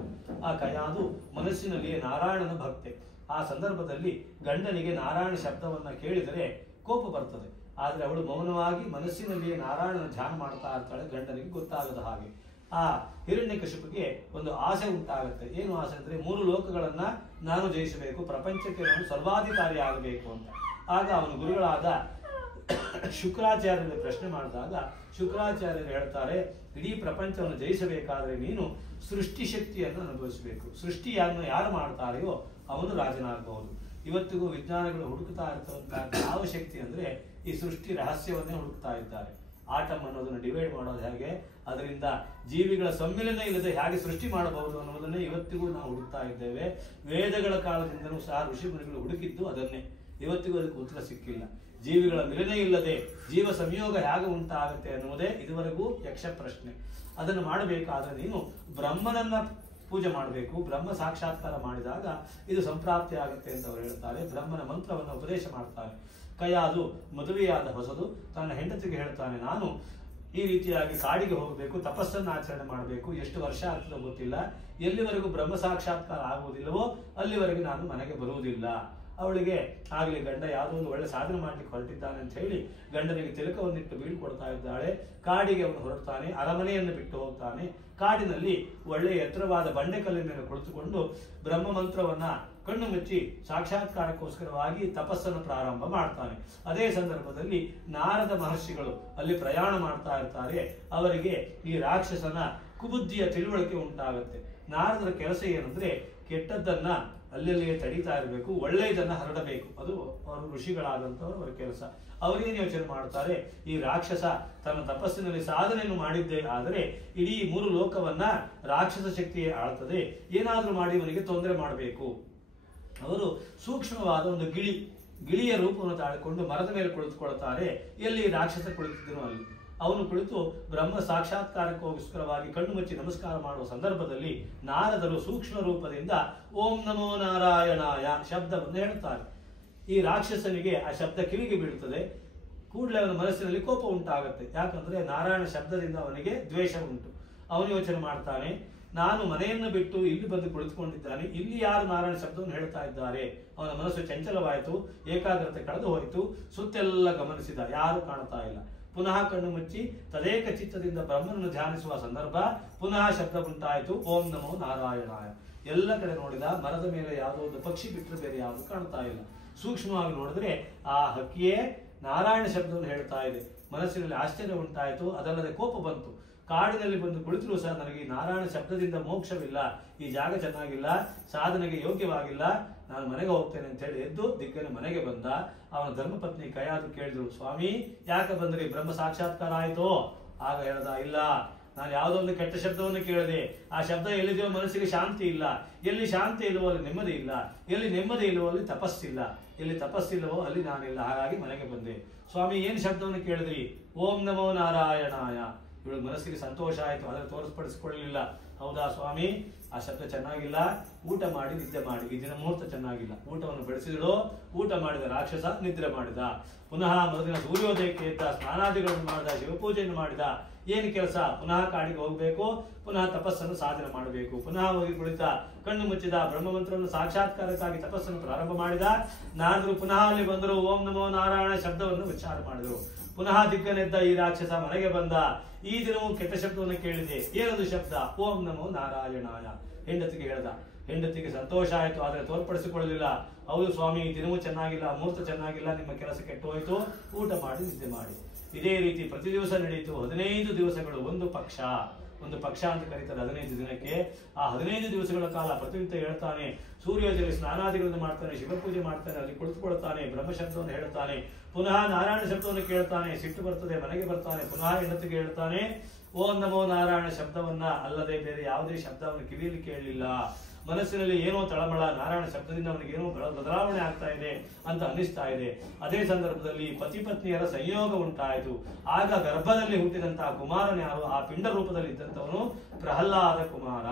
ಆ ಕಯಾದು ಮನಸ್ಸಿನಲ್ಲಿ ನಾರಾಯಣನ ಭಕ್ತೆ. ಆ ಸಂದರ್ಭದಲ್ಲಿ ಗಂಡನಿಗೆ ನಾರಾಯಣ ಶಬ್ದವನ್ನ ಕೇಳಿದರೆ ಕೋಪ ಬರ್ತದೆ. ಆದ್ರೆ ಅವಳು ಮೌನವಾಗಿ ಮನಸ್ಸಿನಲ್ಲಿಯೇ ನಾರಾಯಣನ ಧ್ಯಾನ ಮಾಡ್ತಾ ಇರ್ತಾಳೆ. ಗಂಡನಿಗೆ ಗೊತ್ತಾಗದ ಹಾಗೆ ಆ ಹಿರಣ್ಯಕಶಿಪುಗೆ ಒಂದು ಆಸೆ ಉಂಟಾಗುತ್ತೆ. ಏನು ಆಸೆ ಅಂದ್ರೆ, 3 ಲೋಕಗಳನ್ನ ನಾನು ಜಯಿಸಬೇಕು, ಪ್ರಪಂಚಕ್ಕೆ ನಾನು ಸರ್ವಾಧಿಕಾರಿ ಆಗಬೇಕು ಅಂತ. ಆಗ ಅವನ ಗುರುಗಳಾದ ಶುಕ್ರಾಚಾರ್ಯರಿಗೆ ಪ್ರಶ್ನೆ ಮಾಡಿದಾಗ ಶುಕ್ರಾಚಾರ್ಯರು ಹೇಳ್ತಾರೆ, ಇಡೀ ಪ್ರಪಂಚವನ್ನು ಜಯಿಸಬೇಕಾದ್ರೆ ನೀನು ಸೃಷ್ಟಿ ಶಕ್ತಿಯನ್ನು ಅನುಭವಿಸಬೇಕು. ಸೃಷ್ಟಿಯನ್ನು ಯಾರು ಮಾಡ್ತಾರೆಯೋ ಅವನು ರಾಜನಾಗಬಹುದು. ಇವತ್ತಿಗೂ ವಿಜ್ಞಾನಿಗಳು ಹುಡುಕ್ತಾ ಇರ್ತಕ್ಕಂಥ ಯಾವ ಶಕ್ತಿ ಅಂದ್ರೆ ಈ ಸೃಷ್ಟಿ ರಹಸ್ಯವನ್ನೇ ಹುಡುಕ್ತಾ ಇದ್ದಾರೆ. ಆಟಮ್ ಅನ್ನೋದನ್ನು ಡಿವೈಡ್ ಮಾಡೋದು ಹೇಗೆ, ಅದರಿಂದ ಜೀವಿಗಳ ಸಮ್ಮಿಲನ ಇಲ್ಲದೆ ಹೇಗೆ ಸೃಷ್ಟಿ ಮಾಡಬಹುದು ಅನ್ನೋದನ್ನೇ ಇವತ್ತಿಗೂ ನಾವು ಹುಡುಕ್ತಾ ಇದ್ದೇವೆ. ವೇದಗಳ ಕಾಲದಿಂದಲೂ ಸಹ ಋಷಿ ಮುನಿಗಳು ಹುಡುಕಿದ್ದು ಅದನ್ನೇ. ಇವತ್ತಿಗೂ ಅದಕ್ಕೆ ಉತ್ತರ ಸಿಕ್ಕಿಲ್ಲ. ಜೀವಿಗಳ ಮಿಲನೆ ಇಲ್ಲದೆ ಜೀವ ಸಂಯೋಗ ಹೇಗೆ ಉಂಟಾಗುತ್ತೆ ಅನ್ನುವುದೇ ಇದುವರೆಗೂ ಯಕ್ಷ ಪ್ರಶ್ನೆ. ಅದನ್ನು ಮಾಡಬೇಕಾದ್ರೆ ನೀನು ಬ್ರಹ್ಮನನ್ನ ಪೂಜೆ ಮಾಡಬೇಕು. ಬ್ರಹ್ಮ ಸಾಕ್ಷಾತ್ಕಾರ ಮಾಡಿದಾಗ ಇದು ಸಂಪ್ರಾಪ್ತಿ ಆಗುತ್ತೆ ಅಂತ ಅವರು ಹೇಳ್ತಾರೆ. ಬ್ರಹ್ಮನ ಮಂತ್ರವನ್ನು ಉಪದೇಶ ಮಾಡ್ತಾರೆ. ಕಯಾದು ಮದುವೆಯಾದ ಹೊಸದು ತನ್ನ ಹೆಂಡತಿಗೆ ಹೇಳ್ತಾನೆ, ನಾನು ಈ ರೀತಿಯಾಗಿ ಕಾಡಿಗೆ ಹೋಗಬೇಕು, ತಪಸ್ಸನ್ನು ಆಚರಣೆ ಮಾಡಬೇಕು. ಎಷ್ಟು ವರ್ಷ ಆಗ್ತದೋ ಗೊತ್ತಿಲ್ಲ. ಎಲ್ಲಿವರೆಗೂ ಬ್ರಹ್ಮ ಸಾಕ್ಷಾತ್ಕಾರ ಆಗುವುದಿಲ್ಲವೋ ಅಲ್ಲಿವರೆಗೆ ನಾನು ಮನೆಗೆ ಬರುವುದಿಲ್ಲ. ಅವಳಿಗೆ ಆಗಲಿ ಗಂಡ ಯಾವುದೋ ಒಂದು ಒಳ್ಳೆ ಸಾಧನೆ ಮಾಡ್ಲಿಕ್ಕೆ ಹೊರಟಿದ್ದಾನೆ ಅಂತ ಹೇಳಿ ಗಂಡನಿಗೆ ತಿಲಕವನ್ನಿಟ್ಟು ಬೀಳ್ಕೊಡ್ತಾ ಇದ್ದಾಳೆ. ಕಾಡಿಗೆ ಅವನು ಹೊರಡ್ತಾನೆ, ಅರಮನೆಯನ್ನು ಬಿಟ್ಟು ಹೋಗ್ತಾನೆ. ಕಾಡಿನಲ್ಲಿ ಒಳ್ಳೆಯ ಎತ್ತರವಾದ ಬಂಡೆಕಲ್ಲಿನ ಮೇಲೆ ಕುಳಿತುಕೊಂಡು ಬ್ರಹ್ಮ ಮಂತ್ರವನ್ನ ಕಣ್ಣು ಮುಚ್ಚಿ ಸಾಕ್ಷಾತ್ಕಾರಕ್ಕೋಸ್ಕರವಾಗಿ ತಪಸ್ಸನ್ನು ಪ್ರಾರಂಭ ಮಾಡ್ತಾನೆ. ಅದೇ ಸಂದರ್ಭದಲ್ಲಿ ನಾರದ ಮಹರ್ಷಿಗಳು ಅಲ್ಲಿ ಪ್ರಯಾಣ ಮಾಡ್ತಾ ಇರ್ತಾರೆ. ಅವರಿಗೆ ಈ ರಾಕ್ಷಸನ ಕುಬುದ್ಧಿಯ ತಿಳುವಳಿಕೆ ಉಂಟಾಗುತ್ತೆ. ನಾರದರ ಕೆಲಸ ಏನಂದ್ರೆ ಕೆಟ್ಟದ್ದನ್ನ ಅಲ್ಲಲ್ಲಿಯೇ ತಡೀತಾ ಇರಬೇಕು, ಒಳ್ಳೆಯದನ್ನ ಹರಡಬೇಕು. ಅದು ಅವರು ಋಷಿಗಳಾದಂಥವ್ರು ಅವರ ಕೆಲಸ. ಅವರೇನು ಯೋಚನೆ ಮಾಡ್ತಾರೆ, ಈ ರಾಕ್ಷಸ ತನ್ನ ತಪಸ್ಸಿನಲ್ಲಿ ಸಾಧನೆಯನ್ನು ಮಾಡಿದ್ದೇ ಆದರೆ ಇಡೀ 3 ಲೋಕವನ್ನ ರಾಕ್ಷಸ ಶಕ್ತಿಯೇ ಆಳ್ತದೆ, ಏನಾದ್ರೂ ಮಾಡಿ ಅವನಿಗೆ ತೊಂದರೆ ಮಾಡಬೇಕು. ಅವರು ಸೂಕ್ಷ್ಮವಾದ ಒಂದು ಗಿಳಿಯ ರೂಪವನ್ನು ತಾಳಿಕೊಂಡು ಮರದ ಮೇಲೆ ಕುಳಿತುಕೊಳ್ತಾರೆ. ಎಲ್ಲಿ ರಾಕ್ಷಸ ಕುಳಿತಿದ್ದನೋ ಅಲ್ಲಿ ಅವನು ಕುಳಿತು ಬ್ರಹ್ಮ ಸಾಕ್ಷಾತ್ಕಾರಕ್ಕೋಸ್ಕರವಾಗಿ ಕಣ್ಣು ಮುಚ್ಚಿ ನಮಸ್ಕಾರ ಮಾಡುವ ಸಂದರ್ಭದಲ್ಲಿ ನಾರದರು ಸೂಕ್ಷ್ಮ ರೂಪದಿಂದ ಓಂ ನಮೋ ನಾರಾಯಣಾಯ ಶಬ್ದವನ್ನು ಹೇಳುತ್ತಾರೆ. ಈ ರಾಕ್ಷಸನಿಗೆ ಆ ಶಬ್ದ ಕಿವಿಗೆ ಬೀಳುತ್ತದೆ. ಕೂಡಲೇ ಅವನ ಮನಸ್ಸಿನಲ್ಲಿ ಕೋಪ ಉಂಟಾಗುತ್ತೆ. ಯಾಕಂದ್ರೆ ನಾರಾಯಣ ಶಬ್ದದಿಂದ ಅವನಿಗೆ ದ್ವೇಷ ಉಂಟು. ಅವನು ಯೋಚನೆ ಮಾಡ್ತಾನೆ, ನಾನು ಮನೆಯನ್ನು ಬಿಟ್ಟು ಇಲ್ಲಿ ಬಂದು ಕುಳಿತುಕೊಂಡಿದ್ದಾನೆ, ಇಲ್ಲಿ ಯಾರು ನಾರಾಯಣ ಶಬ್ದವನ್ನು ಹೇಳ್ತಾ ಇದ್ದಾರೆ. ಅವನ ಮನಸ್ಸು ಚಂಚಲವಾಯಿತು, ಏಕಾಗ್ರತೆ ಕಳೆದು ಹೋಯಿತು. ಸುತ್ತೆಲ್ಲ ಗಮನಿಸಿದ, ಯಾರು ಕಾಣ್ತಾ ಇಲ್ಲ. ಪುನಃ ಕಣ್ಣು ಮುಚ್ಚಿ ತದೇಕ ಚಿತ್ತದಿಂದ ಬ್ರಹ್ಮನನ್ನು ಧ್ಯಾನಿಸುವ ಸಂದರ್ಭ ಪುನಃ ಶಬ್ದ ಉಂಟಾಯಿತು, ಓಂ ನಮೋ ನಾರಾಯಣಾಯ. ಎಲ್ಲ ಕಡೆ ನೋಡಿದ, ಮರದ ಮೇಲೆ ಯಾವುದೋ ಒಂದು ಪಕ್ಷಿ ಬಿಟ್ಟರೆ ಬೇರೆ ಯಾವುದು ಕಾಣ್ತಾ ಇಲ್ಲ. ಸೂಕ್ಷ್ಮವಾಗಿ ನೋಡಿದ್ರೆ ಆ ಹಕ್ಕಿಯೇ ನಾರಾಯಣ ಶಬ್ದವನ್ನು ಹೇಳ್ತಾ ಇದೆ. ಮನಸ್ಸಿನಲ್ಲಿ ಆಶ್ಚರ್ಯ ಉಂಟಾಯಿತು, ಅದಲ್ಲದೆ ಕೋಪ ಬಂತು. ಕಾಡಿನಲ್ಲಿ ಬಂದು ಕುಳಿತರೂ ಸಹ ನನಗೆ ಈ ನಾರಾಯಣ ಶಬ್ದದಿಂದ ಮೋಕ್ಷವಿಲ್ಲ, ಈ ಜಾಗ ಚೆನ್ನಾಗಿಲ್ಲ, ಸಾಧನೆಗೆ ಯೋಗ್ಯವಾಗಿಲ್ಲ, ನಾನು ಮನೆಗೆ ಹೋಗ್ತೇನೆ ಅಂತ ಹೇಳಿ ಎದ್ದು ದಿಕ್ಕನೆ ಮನೆಗೆ ಬಂದ. ಅವನ ಧರ್ಮಪತ್ನಿ ಕಯಾದು ಕೇಳಿದ್ರು, ಸ್ವಾಮಿ ಯಾಕೆ ಬಂದ್ರಿ, ಬ್ರಹ್ಮ ಸಾಕ್ಷಾತ್ಕಾರ ಆಯ್ತೋ? ಆಗ ಹೇಳ್ದ, ಇಲ್ಲ, ನಾನು ಯಾವುದೋ ಒಂದು ಕೆಟ್ಟ ಶಬ್ದವನ್ನು ಕೇಳಿದೆ. ಆ ಶಬ್ದ ಎಲ್ಲಿದೆಯೋ ಮನಸ್ಸಿಗೆ ಶಾಂತಿ ಇಲ್ಲ, ಎಲ್ಲಿ ಶಾಂತಿ ಇಲ್ಲವೋ ಅಲ್ಲಿ ನೆಮ್ಮದಿ ಇಲ್ಲ, ಎಲ್ಲಿ ನೆಮ್ಮದಿ ಇಲ್ಲವೋ ಅಲ್ಲಿ ತಪಸ್ಸಿಲ್ಲ, ಎಲ್ಲಿ ತಪಸ್ಸಿಲ್ಲವೋ ಅಲ್ಲಿ ನಾನಿಲ್ಲ, ಹಾಗಾಗಿ ಮನೆಗೆ ಬಂದೆ. ಸ್ವಾಮಿ ಏನು ಶಬ್ದವನ್ನು ಕೇಳಿದ್ರಿ? ಓಂ ನಮೋ ನಾರಾಯಣಾಯ. ಇವಳು ಮನಸ್ಸಿಗೆ ಸಂತೋಷ ಆಯಿತು, ಅದನ್ನು ತೋರಿಸ್ಪಡಿಸಿಕೊಳ್ಳಲಿಲ್ಲ. ಹೌದಾ ಸ್ವಾಮಿ, ಆ ಶಬ್ದ ಚೆನ್ನಾಗಿಲ್ಲ, ಊಟ ಮಾಡಿ ನಿದ್ದೆ ಮಾಡಿ, ಈ ದಿನ ಮುಹೂರ್ತ ಚೆನ್ನಾಗಿಲ್ಲ. ಊಟವನ್ನು ಬೆಳೆಸಿದಳು, ಊಟ ಮಾಡಿದ ರಾಕ್ಷಸ ನಿದ್ರೆ ಮಾಡಿದ. ಪುನಃ ಮರುದಿನ ಸೂರ್ಯೋದಯಕ್ಕೆ ಎದ್ದ, ಸ್ನಾನಾದಿಗಳನ್ನು ಮಾಡಿದ, ಶಿವಪೂಜೆಯನ್ನು ಮಾಡಿದ. ಏನು ಕೆಲಸ? ಪುನಃ ಕಾಡಿಗೆ ಹೋಗಬೇಕು, ಪುನಃ ತಪಸ್ಸನ್ನು ಸಾಧನೆ ಮಾಡಬೇಕು. ಪುನಃ ಹೋಗಿ ಕುಳಿತ, ಕಣ್ಣು ಮುಚ್ಚಿದ, ಬ್ರಹ್ಮಮಂತ್ರವನ್ನು ಸಾಕ್ಷಾತ್ಕಾರಕ್ಕಾಗಿ ತಪಸ್ಸನ್ನು ಪ್ರಾರಂಭ ಮಾಡಿದ. ನಾರದರು ಪುನಃ ಅಲ್ಲಿ ಬಂದರು, ಓಂ ನಮೋ ನಾರಾಯಣ ಶಬ್ದವನ್ನು ಉಚ್ಚಾರ ಮಾಡಿದರು. ಪುನಃ ದಿಕ್ಕನೆದ್ದ ಈ ರಾಕ್ಷಸ ಮನೆಗೆ ಬಂದ. ಈ ದಿನವೂ ಕೆಟ್ಟ ಶಬ್ದವನ್ನು ಕೇಳಿದೆ. ಏನದು ಶಬ್ದ? ಓಂ ನಮೋ ನಾರಾಯಣಾಯ. ಹೆಂಡತಿಗೆ ಹೇಳ್ದ. ಹೆಂಡತಿಗೆ ಸಂತೋಷ ಆಯಿತು, ಆದರೆ ತೋರ್ಪಡಿಸಿಕೊಳ್ಳಲಿಲ್ಲ. ಹೌದು ಸ್ವಾಮಿ, ಈ ದಿನವೂ ಚೆನ್ನಾಗಿಲ್ಲ, ಮುಹೂರ್ತ ಚೆನ್ನಾಗಿಲ್ಲ, ನಿಮ್ಮ ಕೆಲಸ ಕೆಟ್ಟು ಹೋಯ್ತು, ಊಟ ಮಾಡಿ ನಿದ್ದೆ ಮಾಡಿ. ಇದೇ ರೀತಿ ಪ್ರತಿ ದಿವಸ ನಡೆಯಿತು. 15 ದಿವಸಗಳು, ಒಂದು ಪಕ್ಷ ಅಂತ ಕರೀತಾರೆ 15 ದಿನಕ್ಕೆ. ಆ 15 ದಿವಸಗಳ ಕಾಲ ಪ್ರತಿನಿತ್ಯ ಹೇಳ್ತಾನೆ, ಸೂರ್ಯೋದಯ ಸ್ನಾನಾದಿಗಳನ್ನು ಮಾಡ್ತಾನೆ, ಶಿವಪೂಜೆ ಮಾಡ್ತಾನೆ, ಅಲ್ಲಿ ಕುಳಿತುಕೊಳ್ತಾನೆ, ಬ್ರಹ್ಮಶಬ್ದವನ್ನು ಹೇಳ್ತಾನೆ, ಪುನಃ ನಾರಾಯಣ ಶಬ್ದವನ್ನು ಕೇಳ್ತಾನೆ. ಸಿಟ್ಟು ಬರ್ತದೆ, ಮನೆಗೆ ಬರ್ತಾನೆ, ಪುನಃ ಹೆಂಡತಿಗೆ ಹೇಳ್ತಾನೆ ಓಂ ನಮೋ ನಾರಾಯಣ ಶಬ್ದವನ್ನ ಅಲ್ಲದೆ ಬೇರೆ ಯಾವುದೇ ಶಬ್ದವನ್ನು ಕಿವಿಯಲ್ಲಿ ಕೇಳಲಿಲ್ಲ. ಮನಸ್ಸಿನಲ್ಲಿ ಏನೋ ತಳಮಳ, ನಾರಾಯಣ ಶಬ್ದದಿಂದ ಅವನಿಗೆ ಏನೋ ಬದಲಾವಣೆ ಆಗ್ತಾ ಇದೆ ಅಂತ ಅನ್ನಿಸ್ತಾ ಇದೆ. ಅದೇ ಸಂದರ್ಭದಲ್ಲಿ ಪತಿ ಪತ್ನಿಯರ ಸಂಯೋಗ ಉಂಟಾಯಿತು. ಆಗ ಗರ್ಭದಲ್ಲಿ ಹುಟ್ಟಿದಂತಹ ಕುಮಾರನ ಯಾರು? ಆ ಪಿಂಡ ರೂಪದಲ್ಲಿ ಇದ್ದಂಥವನು ಪ್ರಹ್ಲಾದ ಕುಮಾರ.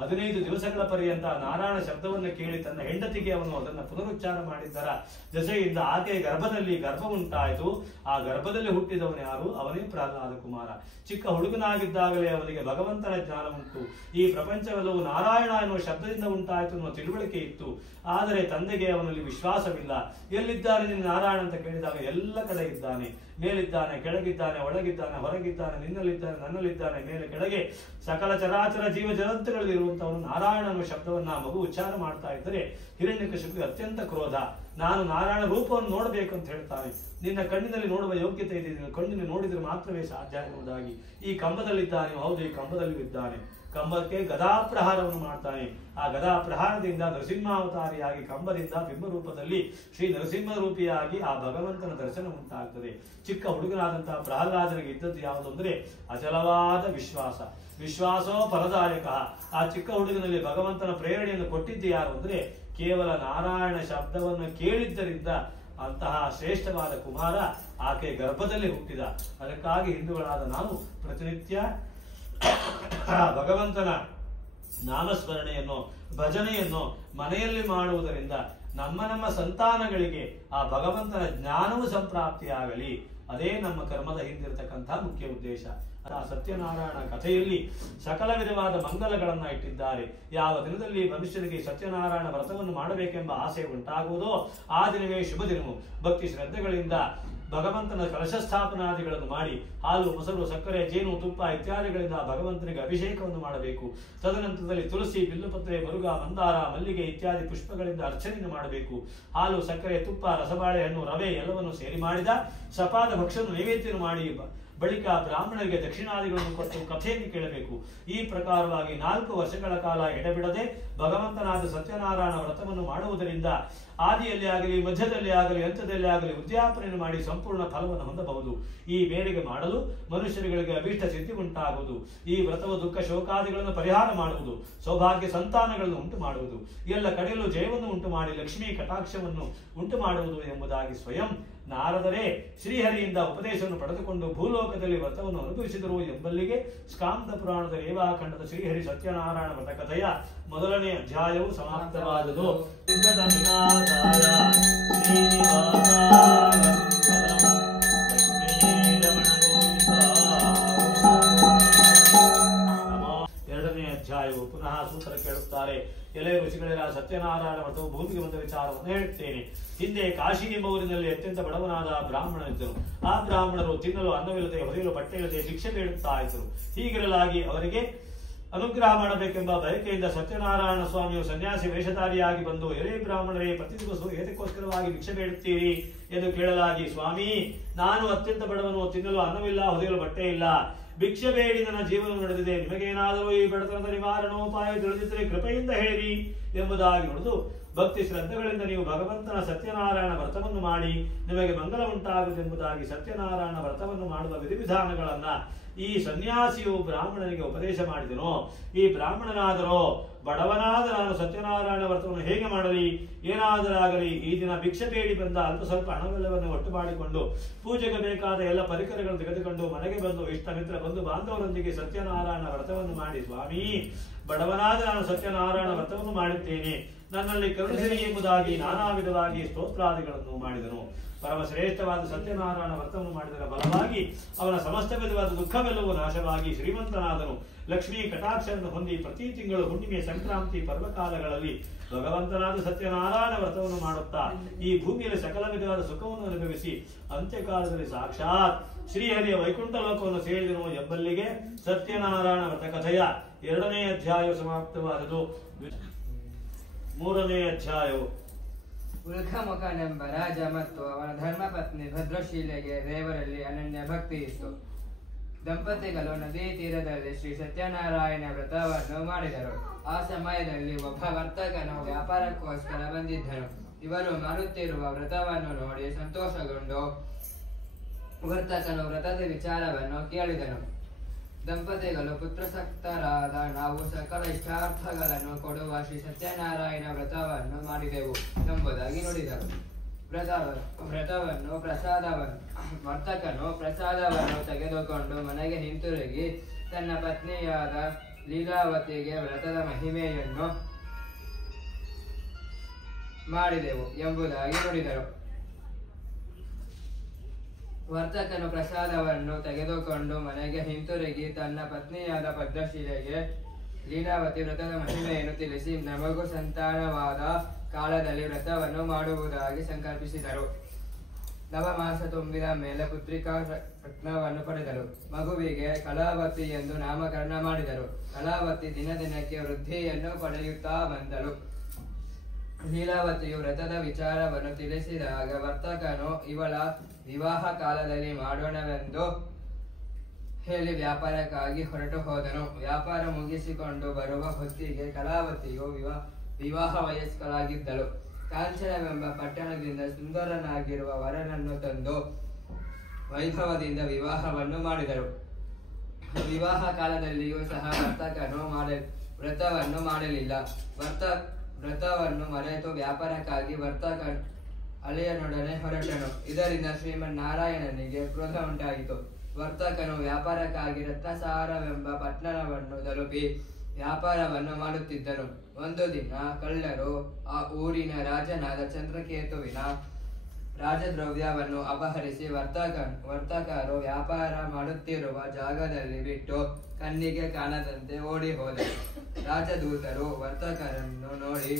15 ದಿವಸಗಳ ಪರ್ಯಂತ ನಾರಾಯಣ ಶಬ್ದವನ್ನು ಕೇಳಿ ತನ್ನ ಹೆಂಡತಿಗೆ ಅವನು ಅದನ್ನು ಪುನರುಚ್ಚಾರ ಮಾಡಿದ್ದರ ಜೊತೆಯಿಂದ ಆಕೆಯ ಗರ್ಭದಲ್ಲಿ ಗರ್ಭ ಉಂಟಾಯಿತು. ಆ ಗರ್ಭದಲ್ಲಿ ಹುಟ್ಟಿದವನು ಯಾರು? ಅವನೇ ಪ್ರಹ್ಲಾದ ಕುಮಾರ. ಚಿಕ್ಕ ಹುಡುಗನಾಗಿದ್ದಾಗಲೇ ಅವನಿಗೆ ಭಗವಂತನ ಜ್ಞಾನ ಉಂಟು. ಈ ಪ್ರಪಂಚವೆಲ್ಲವೂ ನಾರಾಯಣ ಎನ್ನುವ ಶಬ್ದದಿಂದ ಉಂಟಾಯಿತು ಅನ್ನುವ ತಿಳುವಳಿಕೆ ಇತ್ತು. ಆದರೆ ತಂದೆಗೆ ಅವನಲ್ಲಿ ವಿಶ್ವಾಸವಿಲ್ಲ. ಎಲ್ಲಿದ್ದಾನೆ ನಿನ್ನ ನಾರಾಯಣ ಅಂತ ಕೇಳಿದಾಗ ಎಲ್ಲ ಕಡೆ ಇದ್ದಾನೆ, ಮೇಲಿದ್ದಾನೆ, ಕೆಳಗಿದ್ದಾನೆ, ಒಳಗಿದ್ದಾನೆ, ಹೊರಗಿದ್ದಾನೆ, ನಿನ್ನಲ್ಲಿದ್ದಾನೆ, ನನ್ನಲ್ಲಿದ್ದಾನೆ, ಮೇಲೆ ಕೆಳಗೆ ಸಕಲ ಚರಾಚರ ಜೀವ ಜಗತ್ತುಗಳಲ್ಲಿರುವಂತವನು ನಾರಾಯಣ ಅನ್ನುವ ಶಬ್ದವನ್ನ ಮಗು ಉಚ್ಚಾರ ಮಾಡ್ತಾ ಇದ್ದರೆ ಹಿರಣ್ಯಕಶಿಪುಗೆ ಅತ್ಯಂತ ಕ್ರೋಧ. ನಾನು ನಾರಾಯಣ ರೂಪವನ್ನು ನೋಡಬೇಕು ಅಂತ ಹೇಳ್ತಾನೆ. ನಿನ್ನ ಕಣ್ಣಿನಲ್ಲಿ ನೋಡುವ ಯೋಗ್ಯತೆ ಇದೆ, ನಿನ್ನ ಕಣ್ಣಿನ ನೋಡಿದ್ರೆ ಮಾತ್ರವೇ ಸಾಧ್ಯ ಎನ್ನುವುದಾಗಿ. ಈ ಕಂಬದಲ್ಲಿದ್ದಾನೆ, ಹೌದು ಈ ಕಂಬದಲ್ಲಿ ಇದ್ದಾನೆ. ಕಂಬಕ್ಕೆ ಗದಾಪ್ರಹಾರವನ್ನು ಮಾಡ್ತಾನೆ. ಆ ಗದಾಪ್ರಹಾರದಿಂದ ನರಸಿಂಹಾವತಾರಿಯಾಗಿ ಕಂಬದಿಂದ ಬಿಂಬರೂಪದಲ್ಲಿ ಶ್ರೀ ನರಸಿಂಹ ರೂಪಿಯಾಗಿ ಆ ಭಗವಂತನ ದರ್ಶನ ಉಂಟಾಗ್ತದೆ. ಚಿಕ್ಕ ಹುಡುಗನಾದಂತಹ ಪ್ರಹ್ಲಾದನಿಗೆ ಇದ್ದದ್ದು ಯಾವುದು ಅಂದ್ರೆ ಅಚಲವಾದ ವಿಶ್ವಾಸೋ ಫಲದಾಯಕ. ಆ ಚಿಕ್ಕ ಹುಡುಗನಲ್ಲಿ ಭಗವಂತನ ಪ್ರೇರಣೆಯನ್ನು ಕೊಟ್ಟಿದ್ದು ಯಾರು ಅಂದ್ರೆ ಕೇವಲ ನಾರಾಯಣ ಶಬ್ದವನ್ನು ಕೇಳಿದ್ದರಿಂದ ಅಂತಹ ಶ್ರೇಷ್ಠವಾದ ಕುಮಾರ ಆಕೆ ಗರ್ಭದಲ್ಲಿ ಹುಟ್ಟಿದ. ಅದಕ್ಕಾಗಿ ಹಿಂದೂಗಳಾದ ನಾವು ಪ್ರತಿನಿತ್ಯ ಭಗವಂತನ ನಾಮಸ್ಮರಣೆಯನ್ನು ಭಜನೆಯನ್ನು ಮನೆಯಲ್ಲಿ ಮಾಡುವುದರಿಂದ ನಮ್ಮ ಸಂತಾನಗಳಿಗೆ ಆ ಭಗವಂತನ ಜ್ಞಾನವು ಸಂಪ್ರಾಪ್ತಿಯಾಗಲಿ. ಅದೇ ನಮ್ಮ ಕರ್ಮದ ಹಿಂದಿರತಕ್ಕಂಥ ಮುಖ್ಯ ಉದ್ದೇಶ. ಆ ಸತ್ಯನಾರಾಯಣ ಕಥೆಯಲ್ಲಿ ಸಕಲ ವಿಧವಾದ ಮಂಗಲಗಳನ್ನ ಇಟ್ಟಿದ್ದಾರೆ. ಯಾವ ದಿನದಲ್ಲಿ ಮನುಷ್ಯನಿಗೆ ಸತ್ಯನಾರಾಯಣ ವ್ರತವನ್ನು ಮಾಡಬೇಕೆಂಬ ಆಸೆ ಉಂಟಾಗುವುದೋ ಆ ದಿನವೇ ಶುಭ ದಿನವು. ಭಕ್ತಿ ಶ್ರದ್ಧೆಗಳಿಂದ ಭಗವಂತನ ಕಲಶ ಸ್ಥಾಪನಾದಿಗಳನ್ನು ಮಾಡಿ ಹಾಲು ಮೊಸರು ಸಕ್ಕರೆ ಜೇನು ತುಪ್ಪ ಇತ್ಯಾದಿಗಳಿಂದ ಭಗವಂತನಿಗೆ ಅಭಿಷೇಕವನ್ನು ಮಾಡಬೇಕು. ತದನಂತರದಲ್ಲಿ ತುಳಸಿ ಬಿಲ್ಲುಪತ್ರೆ ಮುರುಗ ಮಂದಾರ ಮಲ್ಲಿಗೆ ಇತ್ಯಾದಿ ಪುಷ್ಪಗಳಿಂದ ಅರ್ಚನೆಯನ್ನು ಮಾಡಬೇಕು. ಹಾಲು ಸಕ್ಕರೆ ತುಪ್ಪ ರಸಬಾಳೆಹಣ್ಣು ರವೆ ಎಲ್ಲವನ್ನು ಸೇರಿ ಮಾಡಿದ ಸಪಾದ ಭಕ್ಷನ್ನು ನೈವೇದ್ಯ ಮಾಡಿ ಬಳಿಕ ಬ್ರಾಹ್ಮಣರಿಗೆ ದಕ್ಷಿಣಾದಿಗಳನ್ನು ಕೊಟ್ಟು ಕಥೆಯನ್ನು ಕೇಳಬೇಕು. ಈ ಪ್ರಕಾರವಾಗಿ 4 ವರ್ಷಗಳ ಕಾಲ ಎಡೆಬಿಡದೆ ಭಗವಂತನಾದ ಸತ್ಯನಾರಾಯಣ ವ್ರತವನ್ನು ಮಾಡುವುದರಿಂದ ಆದಿಯಲ್ಲಿ ಆಗಲಿ ಮಧ್ಯದಲ್ಲಿ ಆಗಲಿ ಅಂತ್ಯದಲ್ಲಿ ಆಗಲಿ ಉದ್ಯಾಪನೆಯನ್ನು ಮಾಡಿ ಸಂಪೂರ್ಣ ಫಲವನ್ನು ಹೊಂದಬಹುದು. ಈ ಬೇರೆಗೆ ಮಾಡಲು ಮನುಷ್ಯರುಗಳಿಗೆ ಅಭೀಷ್ಟ ಸಿದ್ಧಿ ಉಂಟಾಗುವುದು. ಈ ವ್ರತವು ದುಃಖ ಶೋಕಾದಿಗಳನ್ನು ಪರಿಹಾರ ಮಾಡುವುದು, ಸೌಭಾಗ್ಯ ಸಂತಾನಗಳನ್ನು ಉಂಟು ಮಾಡುವುದು, ಎಲ್ಲ ಕಡೆಯಲ್ಲೂ ಜಯವನ್ನು ಉಂಟು ಮಾಡಿ ಲಕ್ಷ್ಮೀ ಕಟಾಕ್ಷವನ್ನು ಉಂಟು ಮಾಡುವುದು ಎಂಬುದಾಗಿ ಸ್ವಯಂ ನಾರದರೇ ಶ್ರೀಹರಿಯಿಂದ ಉಪದೇಶವನ್ನು ಪಡೆದುಕೊಂಡು ಭೂಲೋಕದಲ್ಲಿ ವ್ರತವನ್ನು ಅನುಭವಿಸಿದರು ಎಂಬಲ್ಲಿಗೆ ಸ್ಕಾಂದ ಪುರಾಣದ ರೇವಾಖಂಡದ ಶ್ರೀಹರಿ ಸತ್ಯನಾರಾಯಣ ವ್ರತ ಕಥೆಯ 1ನೇ ಅಧ್ಯಾಯವು ಸಮಾಪ್ತವಾದುದು. ಎರಡನೇ ಅಧ್ಯಾಯವು ಪುನಃ ಸೂತ್ರ ಕೇಳುತ್ತಾರೆ. ಎಲೆ ಋಷಿಗಳೆಲ್ಲ ಸತ್ಯನಾರಾಯಣ ವ್ರತವು ಭೂಮಿಗೆ ಬಂದ ವಿಚಾರವನ್ನು ಹೇಳುತ್ತೇನೆ. ಹಿಂದೆ ಕಾಶಿ ಎಂಬೂರಿನಲ್ಲಿ ಅತ್ಯಂತ ಬಡವನಾದ ಬ್ರಾಹ್ಮಣನಿದ್ದರು. ಆ ಬ್ರಾಹ್ಮಣರು ತಿನ್ನಲು ಅನ್ನವಿಲ್ಲದೆ ಹೊರೆಯಲು ಬಟ್ಟೆ ಇಲ್ಲದೆ ಭಿಕ್ಷೆ ಬೇಡುತ್ತಾ ಇದ್ದರು. ಹೀಗಿರಲಾಗಿ ಅವರಿಗೆ ಅನುಗ್ರಹ ಮಾಡಬೇಕೆಂಬ ಬಯಕೆಯಿಂದ ಸತ್ಯನಾರಾಯಣ ಸ್ವಾಮಿಯು ಸನ್ಯಾಸಿ ವೇಷಧಾರಿಯಾಗಿ ಬಂದು, ಎಲೆ ಬ್ರಾಹ್ಮಣರೇ, ಪ್ರತಿ ದಿವಸ ಏತಕ್ಕೋಸ್ಕರವಾಗಿ ಭಿಕ್ಷೆ ಬೇಡುತ್ತೀರಿ ಎಂದು ಕೇಳಲಾಗಿ, ಸ್ವಾಮಿ, ನಾನು ಅತ್ಯಂತ ಬಡವನು, ತಿನ್ನಲು ಅನ್ನವಿಲ್ಲ, ಹೊದೆಯಲು ಬಟ್ಟೆ ಇಲ್ಲ, ಭಿಕ್ಷೆ ಬೇಡಿ ನನ್ನ ಜೀವನ ನಡೆದಿದೆ. ನಿಮಗೇನಾದರೂ ಈ ಬಡತನದ ನಿವಾರಣೋಪಾಯ ತಿಳಿದಿದ್ದರೆ ಕೃಪೆಯಿಂದ ಹೇಳಿರಿ ಎಂಬುದಾಗಿ ನುಡಿದು, ಭಕ್ತಿ ಶ್ರದ್ಧೆಗಳಿಂದ ನೀವು ಭಗವಂತನ ಸತ್ಯನಾರಾಯಣ ವ್ರತವನ್ನು ಮಾಡಿ ನಿಮಗೆ ಮಂಗಲ ಉಂಟಾಗುವುದೆಂಬುದಾಗಿ ಸತ್ಯನಾರಾಯಣ ವ್ರತವನ್ನು ಮಾಡುವ ವಿಧಿವಿಧಾನಗಳನ್ನ ಈ ಸನ್ಯಾಸಿಯು ಬ್ರಾಹ್ಮಣನಿಗೆ ಉಪದೇಶ ಮಾಡಿದನು. ಈ ಬ್ರಾಹ್ಮಣನಾದರೋ, ಬಡವನಾದ ನಾನು ಸತ್ಯನಾರಾಯಣ ವ್ರತವನ್ನು ಹೇಗೆ ಮಾಡಲಿ, ಏನಾದರಾಗಲಿ, ಈ ದಿನ ಭಿಕ್ಷೆ ಬೇಡಿ ಬಂದ ಅಲ್ಪ ಸ್ವಲ್ಪ ಹಣವೆಲ್ಲವನ್ನು ಒಟ್ಟು ಮಾಡಿಕೊಂಡು ಪೂಜೆಗೆ ಬೇಕಾದ ಎಲ್ಲ ಪರಿಕರಗಳನ್ನು ತೆಗೆದುಕೊಂಡು ಮನೆಗೆ ಬಂದು ಇಷ್ಟ ಮಿತ್ರ ಬಂಧು ಬಾಂಧವರೊಂದಿಗೆ ಸತ್ಯನಾರಾಯಣ ವ್ರತವನ್ನು ಮಾಡಿ, ಸ್ವಾಮಿ, ಬಡವನಾದ ನಾನು ಸತ್ಯನಾರಾಯಣ ವ್ರತವನ್ನು ಮಾಡುತ್ತೇನೆ, ನನ್ನಲ್ಲಿ ಕರುಣಿಸಿರಿ ಎಂಬುದಾಗಿ ನಾನಾ ವಿಧವಾಗಿ ಸ್ತೋತ್ರಾದಿಗಳನ್ನು ಮಾಡಿದನು. ಪರಮ ಶ್ರೇಷ್ಠವಾದ ಸತ್ಯನಾರಾಯಣ ವ್ರತವನ್ನು ಮಾಡಿದರ ಬಲವಾಗಿ ಅವನ ಸಮಸ್ತ ವಿಧವಾದ ದುಃಖವೆಲ್ಲವೂ ನಾಶವಾಗಿ ಶ್ರೀಮಂತನಾದನು. ಲಕ್ಷ್ಮೀ ಕಟಾಕ್ಷವನ್ನು ಹೊಂದಿ ಪ್ರತಿ ತಿಂಗಳು ಹುಣ್ಣಿಮೆ, ಸಂಕ್ರಾಂತಿ ಪರ್ವಕಾಲಗಳಲ್ಲಿ ಭಗವಂತನಾದ ಸತ್ಯನಾರಾಯಣ ವ್ರತವನ್ನು ಮಾಡುತ್ತಾ ಈ ಭೂಮಿಯಲ್ಲಿ ಸಕಲ ವಿಧವಾದ ಸುಖವನ್ನು ಅನುಭವಿಸಿ ಅಂತ್ಯಕಾಲದಲ್ಲಿ ಸಾಕ್ಷಾತ್ ಶ್ರೀಹರಿಯ ವೈಕುಂಠ ಲೋಕವನ್ನು ಸೇರಿದನು ಎಂಬಲ್ಲಿಗೆ ಸತ್ಯನಾರಾಯಣ ವ್ರತ ಕಥೆಯ 2ನೇ ಅಧ್ಯಾಯವು ಸಮಾಪ್ತವಾದದು. 3ನೇ ಅಧ್ಯಾಯವು ಉಲ್ಖಮುಖನೆಂಬ ರಾಜ ಮತ್ತು ಅವನ ಧರ್ಮಪತ್ನಿ ಭದ್ರಶೀಲೆಗೆ ದೇವರಲ್ಲಿ ಅನನ್ಯ ಭಕ್ತಿ ಇತ್ತು. ದಂಪತಿಗಳು ನದಿ ತೀರದಲ್ಲಿ ಶ್ರೀ ಸತ್ಯನಾರಾಯಣ ವ್ರತವನ್ನು ಮಾಡಿದರು. ಆ ಸಮಯದಲ್ಲಿ ಒಬ್ಬ ವರ್ತಕನು ವ್ಯಾಪಾರಕ್ಕೋಸ್ಕರ ಬಂದಿದ್ದನು. ಇವರು ಮಾಡುತ್ತಿರುವ ವ್ರತವನ್ನು ನೋಡಿ ಸಂತೋಷಗೊಂಡು ವರ್ತಕನು ವ್ರತದ ವಿಚಾರವನ್ನು ಕೇಳಿದನು. ದಂಪತಿಗಳು ಪುತ್ರಸಕ್ತರಾದ ನಾವು ಸಕಲ ಇಷ್ಟಾರ್ಥಗಳನ್ನು ಕೊಡುವ ಶ್ರೀ ಸತ್ಯನಾರಾಯಣ ವ್ರತವನ್ನು ಮಾಡಿದೆವು ಎಂಬುದಾಗಿ ನುಡಿದರು. ವರ್ತಕನು ಪ್ರಸಾದವನ್ನು ತೆಗೆದುಕೊಂಡು ಮನೆಗೆ ಹಿಂತಿರುಗಿ ತನ್ನ ಪತ್ನಿಯಾದ ಲೀಲಾವತಿಗೆ ವ್ರತದ ಮಹಿಮೆಯನ್ನು ಮಾಡಿದೆವು ಎಂಬುದಾಗಿ ನುಡಿದರು. ವರ್ತಕನು ಪ್ರಸಾದವನ್ನು ತೆಗೆದುಕೊಂಡು ಮನೆಗೆ ಹಿಂತಿರುಗಿ ತನ್ನ ಪತ್ನಿಯಾದ ಭದ್ರಶೀಲೆಗೆ ಲೀಲಾವತಿ ವ್ರತದ ಮಹಿಮೆಯನ್ನು ತಿಳಿಸಿ ನಮಗೂ ಸಂತಾನವಾದ ಕಾಲದಲ್ಲಿ ವ್ರತವನ್ನು ಮಾಡುವುದಾಗಿ ಸಂಕಲ್ಪಿಸಿದರು. ನವಮಾಸ ತುಂಬಿದ ಮೇಲೆ ಪುತ್ರಿಕಾ ರತ್ನವನ್ನು ಪಡೆದರು. ಮಗುವಿಗೆ ಕಲಾವತಿ ಎಂದು ನಾಮಕರಣ ಮಾಡಿದರು. ಕಲಾವತಿ ದಿನ ದಿನಕ್ಕೆ ವೃದ್ಧಿಯನ್ನು ಪಡೆಯುತ್ತಾ ಬಂದಳು. ಲೀಲಾವತಿಯು ವ್ರತದ ವಿಚಾರವನ್ನು ತಿಳಿಸಿದಾಗ ವರ್ತಕನು ಇವಳ ವಿವಾಹ ಕಾಲದಲ್ಲಿ ಮಾಡೋಣವೆಂದು ಹೇಳಿ ವ್ಯಾಪಾರಕ್ಕಾಗಿ ಹೊರಟು ಹೋದನು. ವ್ಯಾಪಾರ ಮುಗಿಸಿಕೊಂಡು ಬರುವ ಹೊತ್ತಿಗೆ ಕಲಾವತಿಯು ವಿವಾಹ ವಯಸ್ಕರಾಗಿದ್ದಳು. ಕಾಂಚನವೆಂಬ ಪಟ್ಟಣದಿಂದ ಸುಂದರನಾಗಿರುವ ವರನನ್ನು ತಂದು ವೈಭವದಿಂದ ವಿವಾಹವನ್ನು ಮಾಡಿದರು. ವಿವಾಹ ಕಾಲದಲ್ಲಿಯೂ ಸಹ ವರ್ತಕನು ವ್ರತವನ್ನು ಮಾಡಲಿಲ್ಲ. ವ್ರತವನ್ನು ಮರೆತು ವ್ಯಾಪಾರಕ್ಕಾಗಿ ಅಳಿಯನೊಡನೆ ಹೊರಟನು. ಇದರಿಂದ ಶ್ರೀಮನ್ನಾರಾಯಣನಿಗೆ ಕ್ರೋಧ ಉಂಟಾಯಿತು. ವರ್ತಕನು ವ್ಯಾಪಾರಕ್ಕಾಗಿ ರತ್ನಸಾರವೆಂಬ ಪಟ್ಟಣವನ್ನು ತಲುಪಿ ವ್ಯಾಪಾರವನ್ನು ಮಾಡುತ್ತಿದ್ದನು. ಒಂದು ದಿನ ಕಳ್ಳರು ಆ ಊರಿನ ರಾಜನಾದ ಚಂದ್ರಕೇತುವಿನ ರಾಜದ್ರವ್ಯವನ್ನು ಅಪಹರಿಸಿ ವರ್ತಕರು ವ್ಯಾಪಾರ ಮಾಡುತ್ತಿರುವ ಜಾಗದಲ್ಲಿ ಬಿಟ್ಟು ಕಣ್ಣಿಗೆ ಕಾಣದಂತೆ ಓಡಿ ಹೋದರು. ರಾಜದೂತರು ವರ್ತಕರನ್ನು ನೋಡಿ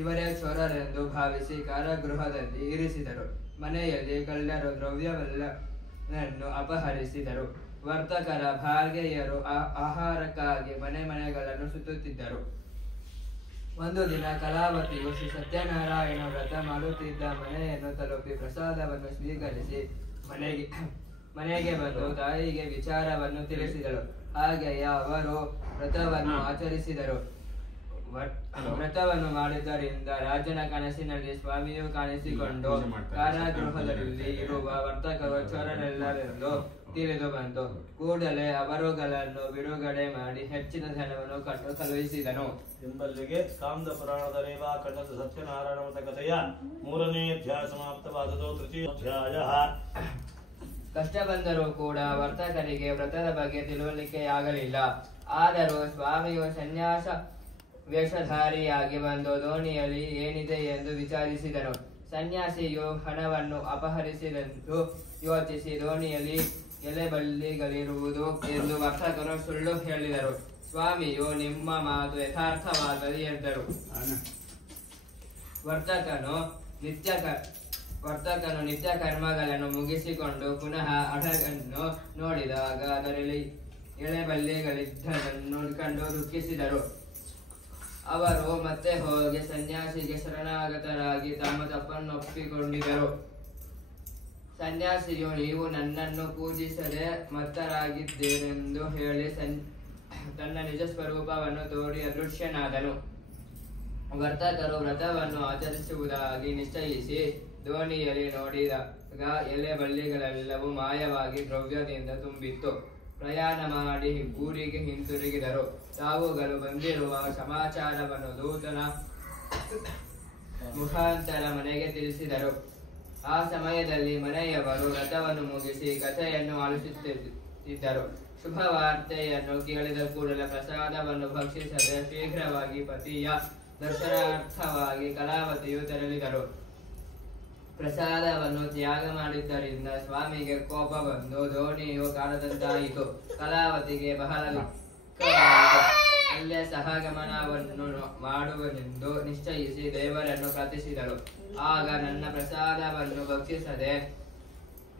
ಇವರೇ ಚೋರರೆಂದು ಭಾವಿಸಿ ಕಾರಾಗೃಹದಲ್ಲಿ ಇರಿಸಿದರು. ಮನೆಯಲ್ಲಿ ಕಳ್ಳರು ದ್ರವ್ಯವೆಲ್ಲವನ್ನು ಅಪಹರಿಸಿದರು. ವರ್ತಕರ ಭಾರ್ಗೆಯರು ಆಹಾರಕ್ಕಾಗಿ ಮನೆಗಳನ್ನು ಸುತ್ತುತ್ತಿದ್ದರು. ಒಂದು ದಿನ ಕಲಾವತಿಯು ಶ್ರೀ ಸತ್ಯನಾರಾಯಣ ವ್ರತ ಮಾಡುತ್ತಿದ್ದ ಮನೆಯನ್ನು ತಲುಪಿ ಪ್ರಸಾದವನ್ನು ಸ್ವೀಕರಿಸಿ ಮನೆಗೆ ಬಂದು ತಾಯಿಗೆ ವಿಚಾರವನ್ನು ತಿಳಿಸಿದಳು. ಹಾಗೆಯೇ ಅವರು ವ್ರತವನ್ನು ಆಚರಿಸಿದರು. ವ್ರತವನ್ನು ಮಾಡಿದ್ದರಿಂದ ರಾಜನ ಕನಸಿನಲ್ಲಿ ಸ್ವಾಮಿಯು ಕಾಣಿಸಿಕೊಂಡು ಕಾರಾಗೃಹದಲ್ಲಿ ಇರುವ ವರ್ತಕರು ಚೋರರೆಲ್ಲರೆಂದು ತಿಳಿದು ಬಂತು. ಕೂಡಲೇ ಅವರುಗಳನ್ನು ಬಿಡುಗಡೆ ಮಾಡಿ ಹೆಚ್ಚಿನ ಧನವನ್ನು ಕೊಟ್ಟು ಕಳುಹಿಸಿದನು. ಎಂಬಲ್ಲಿಗೆ ಕಾಂದ ಪುರಾಣದ ರೇವಾ ಖಂಡದ ಸತ್ಯನಾರಾಯಣ ವ್ರತ ಕಥೆಯ 3ನೇ ಅಧ್ಯಾಯ ಸಮಾಪ್ತವಾದದ್ದು. ತೃತೀಯೋಧ್ಯಾಯ. ಕಷ್ಟ ಬಂದರೂ ಕೂಡ ವರ್ತಕರಿಗೆ ವ್ರತದ ಬಗ್ಗೆ ತಿಳುವಳಿಕೆಯಾಗಲಿಲ್ಲ. ಆದರೂ ಸ್ವಾಮಿಯು ಸನ್ಯಾಸ ವೇಷಧಾರಿಯಾಗಿ ಬಂದು ದೋಣಿಯಲ್ಲಿ ಏನಿದೆ ಎಂದು ವಿಚಾರಿಸಿದನು. ಸನ್ಯಾಸಿಯು ಹಣವನ್ನು ಅಪಹರಿಸಿದೆಂದು ಯೋಚಿಸಿ ದೋಣಿಯಲ್ಲಿ ಎಲೆಬಳ್ಳಿಗಳಿರುವುದು ಎಂದು ವರ್ತಕರು ಸುಳ್ಳು ಹೇಳಿದರು. ಸ್ವಾಮಿಯು ನಿಮ್ಮ ಮಾತು ಯಥಾರ್ಥವಾಗಲಿ ಎಂದರು. ವರ್ತಕನು ನಿತ್ಯ ಕರ್ಮಗಳನ್ನು ಮುಗಿಸಿಕೊಂಡು ಪುನಃ ಹಡಗನ್ನು ನೋಡಿದಾಗ ಅದರಲ್ಲಿ ಎಳೆಬಳ್ಳಿಗಳಿದ್ದನ್ನು ಕಂಡು ದುಃಖಿಸಿದರು. ಅವರು ಮತ್ತೆ ಹೋಗಿ ಸನ್ಯಾಸಿಗೆ ಶರಣಾಗತರಾಗಿ ತಮ್ಮ ತಪ್ಪನ್ನು ಒಪ್ಪಿಕೊಂಡಿದ್ದರು. ಸನ್ಯಾಸಿಯು ನೀವು ನನ್ನನ್ನು ಪೂಜಿಸದೆ ಮತ್ತರಾಗಿದ್ದೇನೆಂದು ಹೇಳಿ ತನ್ನ ನಿಜ ಸ್ವರೂಪವನ್ನು ತೋರಿ ಅದೃಶ್ಯನಾದನು. ವರ್ತಕರು ವ್ರತವನ್ನು ಆಚರಿಸುವುದಾಗಿ ನಿಶ್ಚಯಿಸಿ ದೋಣಿಯಲ್ಲಿ ನೋಡಿದಾಗ ಎಲೆಬಳ್ಳಿಗಳೆಲ್ಲವೂ ಮಾಯವಾಗಿ ದ್ರವ್ಯದಿಂದ ತುಂಬಿತ್ತು. ಪ್ರಯಾಣ ಮಾಡಿ ಊರಿಗೆ ಹಿಂತಿರುಗಿದರು. ತಾವುಗಳು ಬಂದಿರುವ ಸಮಾಚಾರವನ್ನು ದೂತನ ಮುಖಾಂತರ ಮನೆಗೆ ತಿಳಿಸಿದರು. ಆ ಸಮಯದಲ್ಲಿ ಮನೆಯವರು ವ್ರತವನ್ನು ಮುಗಿಸಿ ಕಥೆಯನ್ನು ಆಲಿಸುತ್ತಿದ್ದರು. ಶುಭ ವಾರ್ತೆಯನ್ನು ಕೇಳಿದ ಕೂಡಲೇ ಪ್ರಸಾದವನ್ನು ಭಕ್ಷಿಸದೆ ಶೀಘ್ರವಾಗಿ ಪತಿಯ ದರ್ಶನಾರ್ಥವಾಗಿ ಕಲಾವತಿಯು ತೆರಳಿದರು. ಪ್ರಸಾದವನ್ನು ತ್ಯಾಗ ಮಾಡಿದ್ದರಿಂದ ಸ್ವಾಮಿಗೆ ಕೋಪ ಬಂದು ದೋಣಿಯು ಕಾಣದಂತಾಯಿತು. ಕಲಾವತಿಗೆ ಬಹಳ ಅಲ್ಲೇ ಸಹಗಮನವನ್ನು ಮಾಡುವನೆಂದು ನಿಶ್ಚಯಿಸಿ ದೇವರನ್ನು ಪ್ರಾರ್ಥಿಸಿದಳು. ಆಗ ನನ್ನ ಪ್ರಸಾದವನ್ನು ಭಕ್ಷಿಸದೆ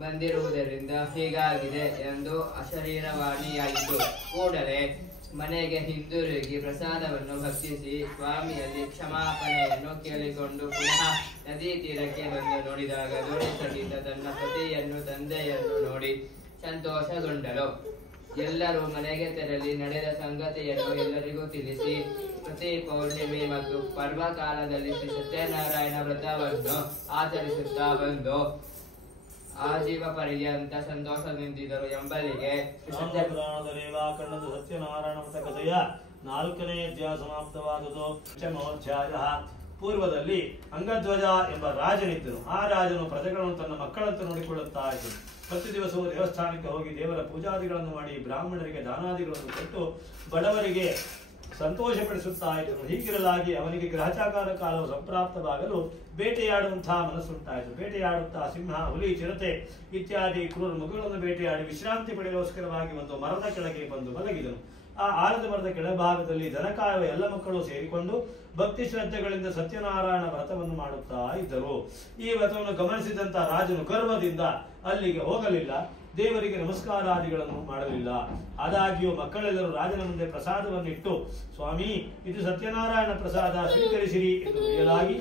ಬಂದಿರುವುದರಿಂದ ಹೀಗಾಗಿದೆ ಎಂದು ಅಶರೀರವಾಣಿಯಾಯಿತು. ಕೂಡಲೇ ಮನೆಗೆ ಹಿಂದಿರುಗಿ ಪ್ರಸಾದವನ್ನು ಭಕ್ಷಿಸಿ ಸ್ವಾಮಿಯಲ್ಲಿ ಕ್ಷಮಾಪಣೆಯನ್ನು ಕೇಳಿಕೊಂಡು ಪುನಃ ನದಿ ತೀರಕ್ಕೆ ಬಂದು ನೋಡಿದಾಗ ದೋಣಿ ಸಹಿತ ತನ್ನ ಪತಿಯನ್ನು ತಂದೆಯನ್ನು ನೋಡಿ ಸಂತೋಷಗೊಂಡಳು. ಎಲ್ಲರೂ ಮನೆಗೆ ತೆರಳಿ ನಡೆದ ಸಂಗತಿಯನ್ನು ಎಲ್ಲರಿಗೂ ತಿಳಿಸಿ ಪ್ರತಿ ಪೌರ್ಣಿಮೆ ಮತ್ತು ಪರ್ವಕಾಲದಲ್ಲಿ ಶ್ರೀ ಸತ್ಯನಾರಾಯಣ ವ್ರತವನ್ನು ಆಚರಿಸುತ್ತಾ ಬಂದು ಆಜೀವ ಪರ್ಯಂತ ಸಂತೋಷದಿಂದಿದ್ದರು ಎಂಬಲ್ಲಿಗೆ ಕನ್ನಡ ಸತ್ಯನಾರಾಯಣ ವ್ರತ ಕಥೆಯ 4ನೇ ಅಧ್ಯಾಯ ಸಮಾಪ್ತವಾದುದು. ಪಂಚಮೋಧ್ಯಾಯ. ಪೂರ್ವದಲ್ಲಿ ಅಂಗಧ್ವಜ ಎಂಬ ರಾಜನಿದ್ದನು. ಆ ರಾಜನು ಪ್ರಜೆಗಳನ್ನು ತನ್ನ ಮಕ್ಕಳಂತೆ ನೋಡಿಕೊಳ್ಳುತ್ತಾ ಇದ್ದನು. ಪ್ರತಿ ದಿವಸವೂ ದೇವಸ್ಥಾನಕ್ಕೆ ಹೋಗಿ ದೇವರ ಪೂಜಾದಿಗಳನ್ನು ಮಾಡಿ ಬ್ರಾಹ್ಮಣರಿಗೆ ದಾನಾದಿಗಳನ್ನು ಕೊಟ್ಟು ಬಡವರಿಗೆ ಸಂತೋಷಪಡಿಸುತ್ತಾ ಇದ್ದನು. ಹೀಗಿರಲಾಗಿ ಅವನಿಗೆ ಗ್ರಹಚಾಕಾರ ಕಾಲವು ಸಂಪ್ರಾಪ್ತವಾಗಲು ಬೇಟೆಯಾಡುವಂತಹ ಮನಸ್ಸುಂಟಾಯಿತು. ಬೇಟೆಯಾಡುತ್ತಾ ಸಿಂಹ, ಹುಲಿ, ಚಿರತೆ ಇತ್ಯಾದಿ ಕ್ರೂರ ಮೃಗಗಳನ್ನು ಬೇಟೆಯಾಡಿ ವಿಶ್ರಾಂತಿ ಪಡೆಯಲು ಒಂದು ಮರದ ಕೆಳಗೆ ಬಂದು ಮಲಗಿದನು. ಆ ಆಲದ ಮರದ ಕೆಳಭಾಗದಲ್ಲಿ ದನ ಕಾಯುವ ಎಲ್ಲ ಮಕ್ಕಳು ಸೇರಿಕೊಂಡು ಭಕ್ತಿ ಶ್ರದ್ಧೆಗಳಿಂದ ಸತ್ಯನಾರಾಯಣ ವ್ರತವನ್ನು ಮಾಡುತ್ತಾ ಇದ್ದರು. ಈ ವ್ರತವನ್ನು ಗಮನಿಸಿದಂತ ರಾಜನು ಗರ್ವದಿಂದ ಅಲ್ಲಿಗೆ ಹೋಗಲಿಲ್ಲ. ದೇವರಿಗೆ ನಮಸ್ಕಾರಾದಿಗಳನ್ನು ಮಾಡಲಿಲ್ಲ. ಆದಾಗ್ಯೂ ಮಕ್ಕಳೆಲ್ಲರೂ ರಾಜನ ಮುಂದೆ ಪ್ರಸಾದವನ್ನಿಟ್ಟು, ಸ್ವಾಮಿ, ಇದು ಸತ್ಯನಾರಾಯಣ ಪ್ರಸಾದ, ಸ್ವೀಕರಿಸಿರಿ ಎಂದು ಹೇಳಲಾಗಿ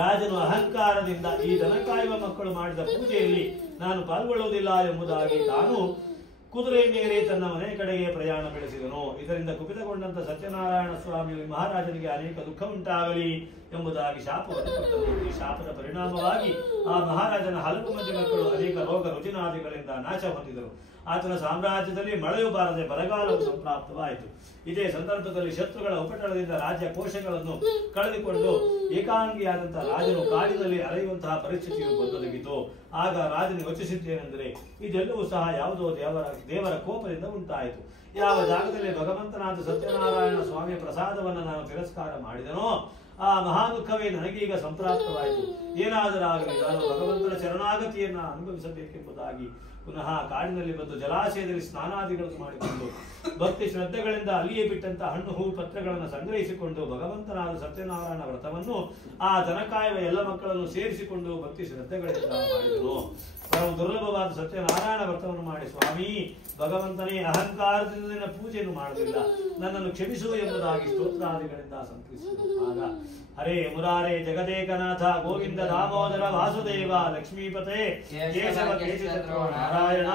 ರಾಜನು ಅಹಂಕಾರದಿಂದ ಈ ದನ ಕಾಯುವ ಮಕ್ಕಳು ಮಾಡಿದ ಪೂಜೆಯಲ್ಲಿ ನಾನು ಪಾಲ್ಗೊಳ್ಳುವುದಿಲ್ಲ ಎಂಬುದಾಗಿ ತಾನು ಕುದುರೆ ಮೇಲೆ ತನ್ನ ಮನೆ ಕಡೆಗೆ ಪ್ರಯಾಣ ಬೆಳೆಸಿದನು. ಇದರಿಂದ ಕುಪಿತಗೊಂಡಂತ ಸತ್ಯನಾರಾಯಣ ಸ್ವಾಮಿಯು ಮಹಾರಾಜನಿಗೆ ಅನೇಕ ದುಃಖ ಉಂಟಾಗಲಿ ಎಂಬುದಾಗಿ ಶಾಪವನ್ನು ಕೊಟ್ಟರು. ಈ ಶಾಪದ ಪರಿಣಾಮವಾಗಿ ಆ ಮಹಾರಾಜನ ಹಲವು ಮಂದಿ ಮಕ್ಕಳು ಅನೇಕ ರೋಗ ರುಜಿನಾದಿಗಳಿಂದ ನಾಶ ಹೊಂದಿದರು. ಆತನ ಸಾಮ್ರಾಜ್ಯದಲ್ಲಿ ಮಳೆಯೂ ಬಾರದೆ ಬರಗಾಲವು ಸಂಪ್ರಾಪ್ತವಾಯಿತು. ಇದೇ ಸಂದರ್ಭದಲ್ಲಿ ಶತ್ರುಗಳ ಉಪಟಳದಿಂದ ರಾಜ್ಯ ಕೋಶಗಳನ್ನು ಕಳೆದುಕೊಂಡು ಏಕಾಂಗಿಯಾದಂತಹ ರಾಜನು ಕಾಡಿನಲ್ಲಿ ಅಲೆಯುವಂತಹ ಪರಿಸ್ಥಿತಿಯು ಬಂದೊದಗಿತು. ಆಗ ರಾಜನು ಯೋಚಿಸಿದ್ದೇನೆಂದರೆ, ಇದೆಲ್ಲವೂ ಸಹ ಯಾವುದೋ ದೇವರ ಕೋಪದಿಂದ ಉಂಟಾಯಿತು. ಯಾವ ಜಾಗದಲ್ಲಿ ಭಗವಂತನಾದ ಸತ್ಯನಾರಾಯಣ ಸ್ವಾಮಿಯ ಪ್ರಸಾದವನ್ನು ನಾನು ತಿರಸ್ಕಾರ ಮಾಡಿದನೋ ಆ ಮಹಾದುಃಖವೇ ನನಗೀಗ ಸಂಪ್ರಾಪ್ತವಾಯಿತು. ಏನಾದರಾಗಲಿ ನಾನು ಭಗವಂತನ ಶರಣಾಗತಿಯನ್ನ ಅನುಭವಿಸಬೇಕೆಂಬುದಾಗಿ ಪುನಃ ಕಾಡಿನಲ್ಲಿ ಬಂದು ಜಲಾಶಯದಲ್ಲಿ ಸ್ನಾನಾದಿಗಳನ್ನು ಮಾಡಿಕೊಂಡು ಭಕ್ತಿ ಶ್ರದ್ಧೆಗಳಿಂದ ಅಲ್ಲಿಯೇ ಬಿಟ್ಟಂತ ಹಣ್ಣು ಹೂ ಪತ್ರಗಳನ್ನು ಸಂಗ್ರಹಿಸಿಕೊಂಡು ಭಗವಂತನಾದ ಸತ್ಯನಾರಾಯಣ ವ್ರತವನ್ನು ಆ ದನಕಾಯುವ ಎಲ್ಲ ಮಕ್ಕಳನ್ನು ಸೇರಿಸಿಕೊಂಡು ಭಕ್ತಿ ಶ್ರದ್ಧೆಗಳಿಂದ ಮಾಡಿದನು. ಪರಮ ದುರ್ಲಭವಾದ ಸತ್ಯನಾರಾಯಣ ವ್ರತವನ್ನು ಮಾಡಿ, ಸ್ವಾಮಿ ಭಗವಂತನೇ ಅಹಂಕಾರದಿಂದ ನಿನ್ನ ಪೂಜೆಯನ್ನು ಮಾಡುವುದಿಲ್ಲ, ನನ್ನನ್ನು ಕ್ಷಮಿಸು ಎಂಬುದಾಗಿ ಸ್ತೋತ್ರಾದಿಗಳಿಂದ ಸಂಕರಿಸಿದರು. ಆಗ ಹರೇ ಮುರಾರೇ ಜಗದೇಕನಾಥ ಗೋವಿಂದ ದಾಮೋದರ ವಾಸುದೇವ ಲಕ್ಷ್ಮೀಪತೆ ಕೇಶವ ಕೇಶಚಕ್ರ ನಾರಾಯಣ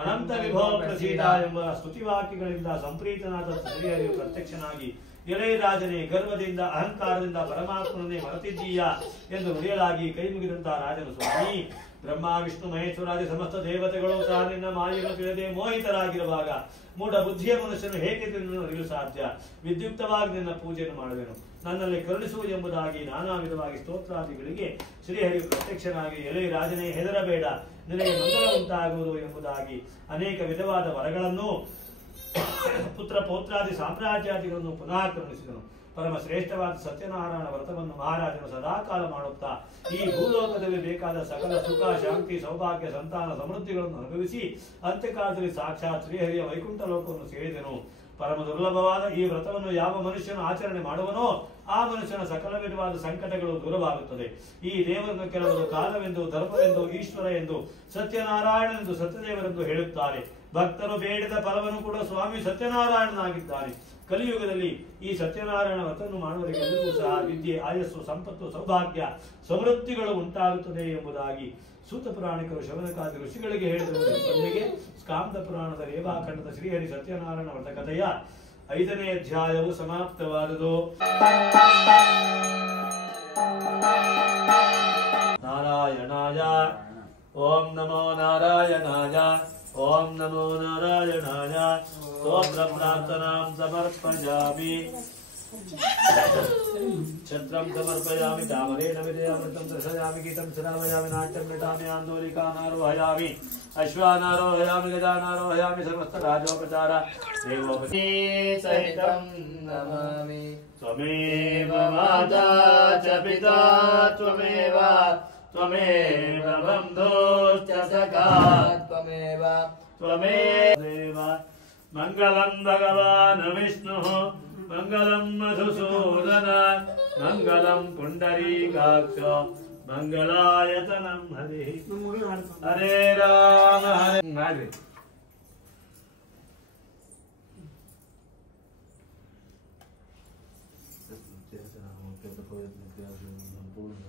ಅನಂತ ವಿಭೋ ಪ್ರಸೀದ ಎಂಬ ಸ್ತುತಿವಾಕ್ಯಗಳಿಂದ ಸಂಪ್ರೀತನಾದ ಶ್ರೀಹರಿಯು ಪ್ರತ್ಯಕ್ಷನಾಗಿ, ಎಲೆ ರಾಜನೇ, ಗರ್ವದಿಂದ ಅಹಂಕಾರದಿಂದ ಪರಮಾತ್ಮನನ್ನೇ ಮರೆತಿದ್ದೀಯಾ ಎಂದು ನುಡಿಯಲಾಗಿ ಕೈ ಮುಗಿದಂತಹ ರಾಜನು, ಸ್ವಾಮಿ ಬ್ರಹ್ಮ ವಿಷ್ಣು ಮಹೇಶ್ವರಾದಿ ಸಮಸ್ತ ದೇವತೆಗಳು ಸಹ ನಿನ್ನ ಮಾಯೆಯನ್ನು ತಿಳಿದೇ ಮೋಹಿತರಾಗಿರುವಾಗ ಮೂಢ ಬುದ್ಧಿಯ ಮನುಷ್ಯನು ಹೇಗೆ ತಿಳಿಯಲು ಸಾಧ್ಯ? ವಿದ್ಯುಕ್ತವಾಗಿ ನಿನ್ನ ಪೂಜೆಯನ್ನು ಮಾಡುವೆನು, ನನ್ನಲ್ಲಿ ಕರುಣಿಸು ಎಂಬುದಾಗಿ ನಾನಾ ವಿಧವಾಗಿ ಸ್ತೋತ್ರಾದಿಗಳಿಗೆ ಶ್ರೀಹರಿ ಪ್ರತ್ಯಕ್ಷನಾಗಿ, ಎಲೆ ರಾಜನೇ ಹೆದರಬೇಡ, ನಿನಗೆ ಮಂಗಲ ಉಂಟಾಗುವುದು ಎಂಬುದಾಗಿ ಅನೇಕ ವಿಧವಾದ ವರಗಳನ್ನು ಪುತ್ರ ಪೌತ್ರಾದಿ ಸಾಮ್ರಾಜ್ಯಾದಿಗಳನ್ನು ಪುನಃ ಕರುಣಿಸಿದನು. ಪರಮ ಶ್ರೇಷ್ಠವಾದ ಸತ್ಯನಾರಾಯಣ ವ್ರತವನ್ನು ಮಹಾರಾಜನು ಸದಾಕಾಲ ಮಾಡುತ್ತಾ ಈ ಭೂಲೋಕದಲ್ಲಿ ಬೇಕಾದ ಸಕಲ ಸುಖ ಶಾಂತಿ ಸೌಭಾಗ್ಯ ಸಂತಾನ ಸಮೃದ್ಧಿಗಳನ್ನು ಅನುಭವಿಸಿ ಅಂತ್ಯಕಾಲದಲ್ಲಿ ಸಾಕ್ಷಾತ್ ಶ್ರೀಹರಿಯ ವೈಕುಂಠ ಲೋಕವನ್ನು ಸೇರಿದನು. ಪರಮ ದುರ್ಲಭವಾದ ಈ ವ್ರತವನ್ನು ಯಾವ ಮನುಷ್ಯನು ಆಚರಣೆ ಮಾಡುವನೋ ಆ ಮನುಷ್ಯನ ಸಕಲ ವಿಧವಾದ ಸಂಕಟಗಳು ದೂರವಾಗುತ್ತದೆ. ಈ ದೇವರನ್ನು ಕೆಲವರು ಕಾಲವೆಂದು, ಧರ್ಮವೆಂದು, ಈಶ್ವರ ಎಂದು, ಸತ್ಯನಾರಾಯಣನೆಂದು, ಸತ್ಯದೇವರೆಂದು ಹೇಳುತ್ತಾರೆ. ಭಕ್ತರು ಬೇಡಿದ ಫಲವನ್ನು ಕೂಡ ಸ್ವಾಮಿ ಸತ್ಯನಾರಾಯಣನಾಗಿದ್ದಾನೆ. ಕಲಿಯುಗದಲ್ಲಿ ಈ ಸತ್ಯನಾರಾಯಣ ವ್ರತವನ್ನು ಮಾಡುವವರಿಗೆಲ್ಲರಿಗೂ ಸಹ ವಿದ್ಯೆ, ಆಯಸ್ಸು, ಸಂಪತ್ತು, ಸೌಭಾಗ್ಯ, ಸಮೃದ್ಧಿಗಳು ಉಂಟಾಗುತ್ತದೆ ಎಂಬುದಾಗಿ ಸೂತ ಪುರಾಣಿಕರು ಶವನಕಾದಿ ಋಷಿಗಳಿಗೆ ಹೇಳಿದವರಿಗೆ ಸ್ಕಾಂದ ಪುರಾಣದ ರೇವಾಖಂಡದ ಶ್ರೀಹರಿ ಸತ್ಯನಾರಾಯಣ ವ್ರತ ಕಥೆಯ 5ನೇ ಅಧ್ಯಾಯವು ಸಮಾಪ್ತವಾದುದು. ನಾರಾಯಣಾಯ ಓಂ ನಮೋ ನಾರಾಯಣಾಯ ಓಂ ನಮೋ ನಾರಾಯಣಾಯ ಸ್ತೋತ್ರ ಪ್ರಾರ್ಥನಾಂ ಸಮರ್ಪಯಾಮಿ ಛತ್ರಂ ಸಮರ್ಪಯಾಮಿ ತಾಮರೇಣ ವಿಜಯಾಮೃತಂ ದರ್ಶಯಾಮಿ ಗೀತಂ ಶ್ರಾವಯಾಮಿ ನಾಟ್ಯಂ ನಟಾಮಿ ಆಂದೋಲಿಕಾನಾರೋಹಯಾಮಿ ಅಶ್ವಾನಾರೋಹಯಾಮಿ ಗಜಾನಾರೋಹಯಾಮಿ ಸಮಸ್ತ ರಾಜೋಪಚಾರ ದೇವೋಪಚಾರ ಸಹಿತಂ ನಮಾಮಿ. ತ್ವಮೇವ ಮಾತಾ ಚ ಪಿತಾ ತ್ವಮೇವ ತ್ವಮೇವ ಬಂಧುಶ್ಚ ಸಖಾ ತ್ವಮೇವ ತ್ವಮೇವ. ಮಂಗಲಂ ಭಗವಾನ್ ವಿಷ್ಣುಃ ಮಂಗಲಂ ಮಧುಸೂದನ ಮಂಗಲಂ ಪುಂಡರೀಕಾಕ್ಷ ಮಂಗಲಾಯತನಂ ಹರಿ. ಹರೇ ರಾಮ ಹರೇ ಮಾಡ್ರಿ. ಸಂಪೂರ್ಣ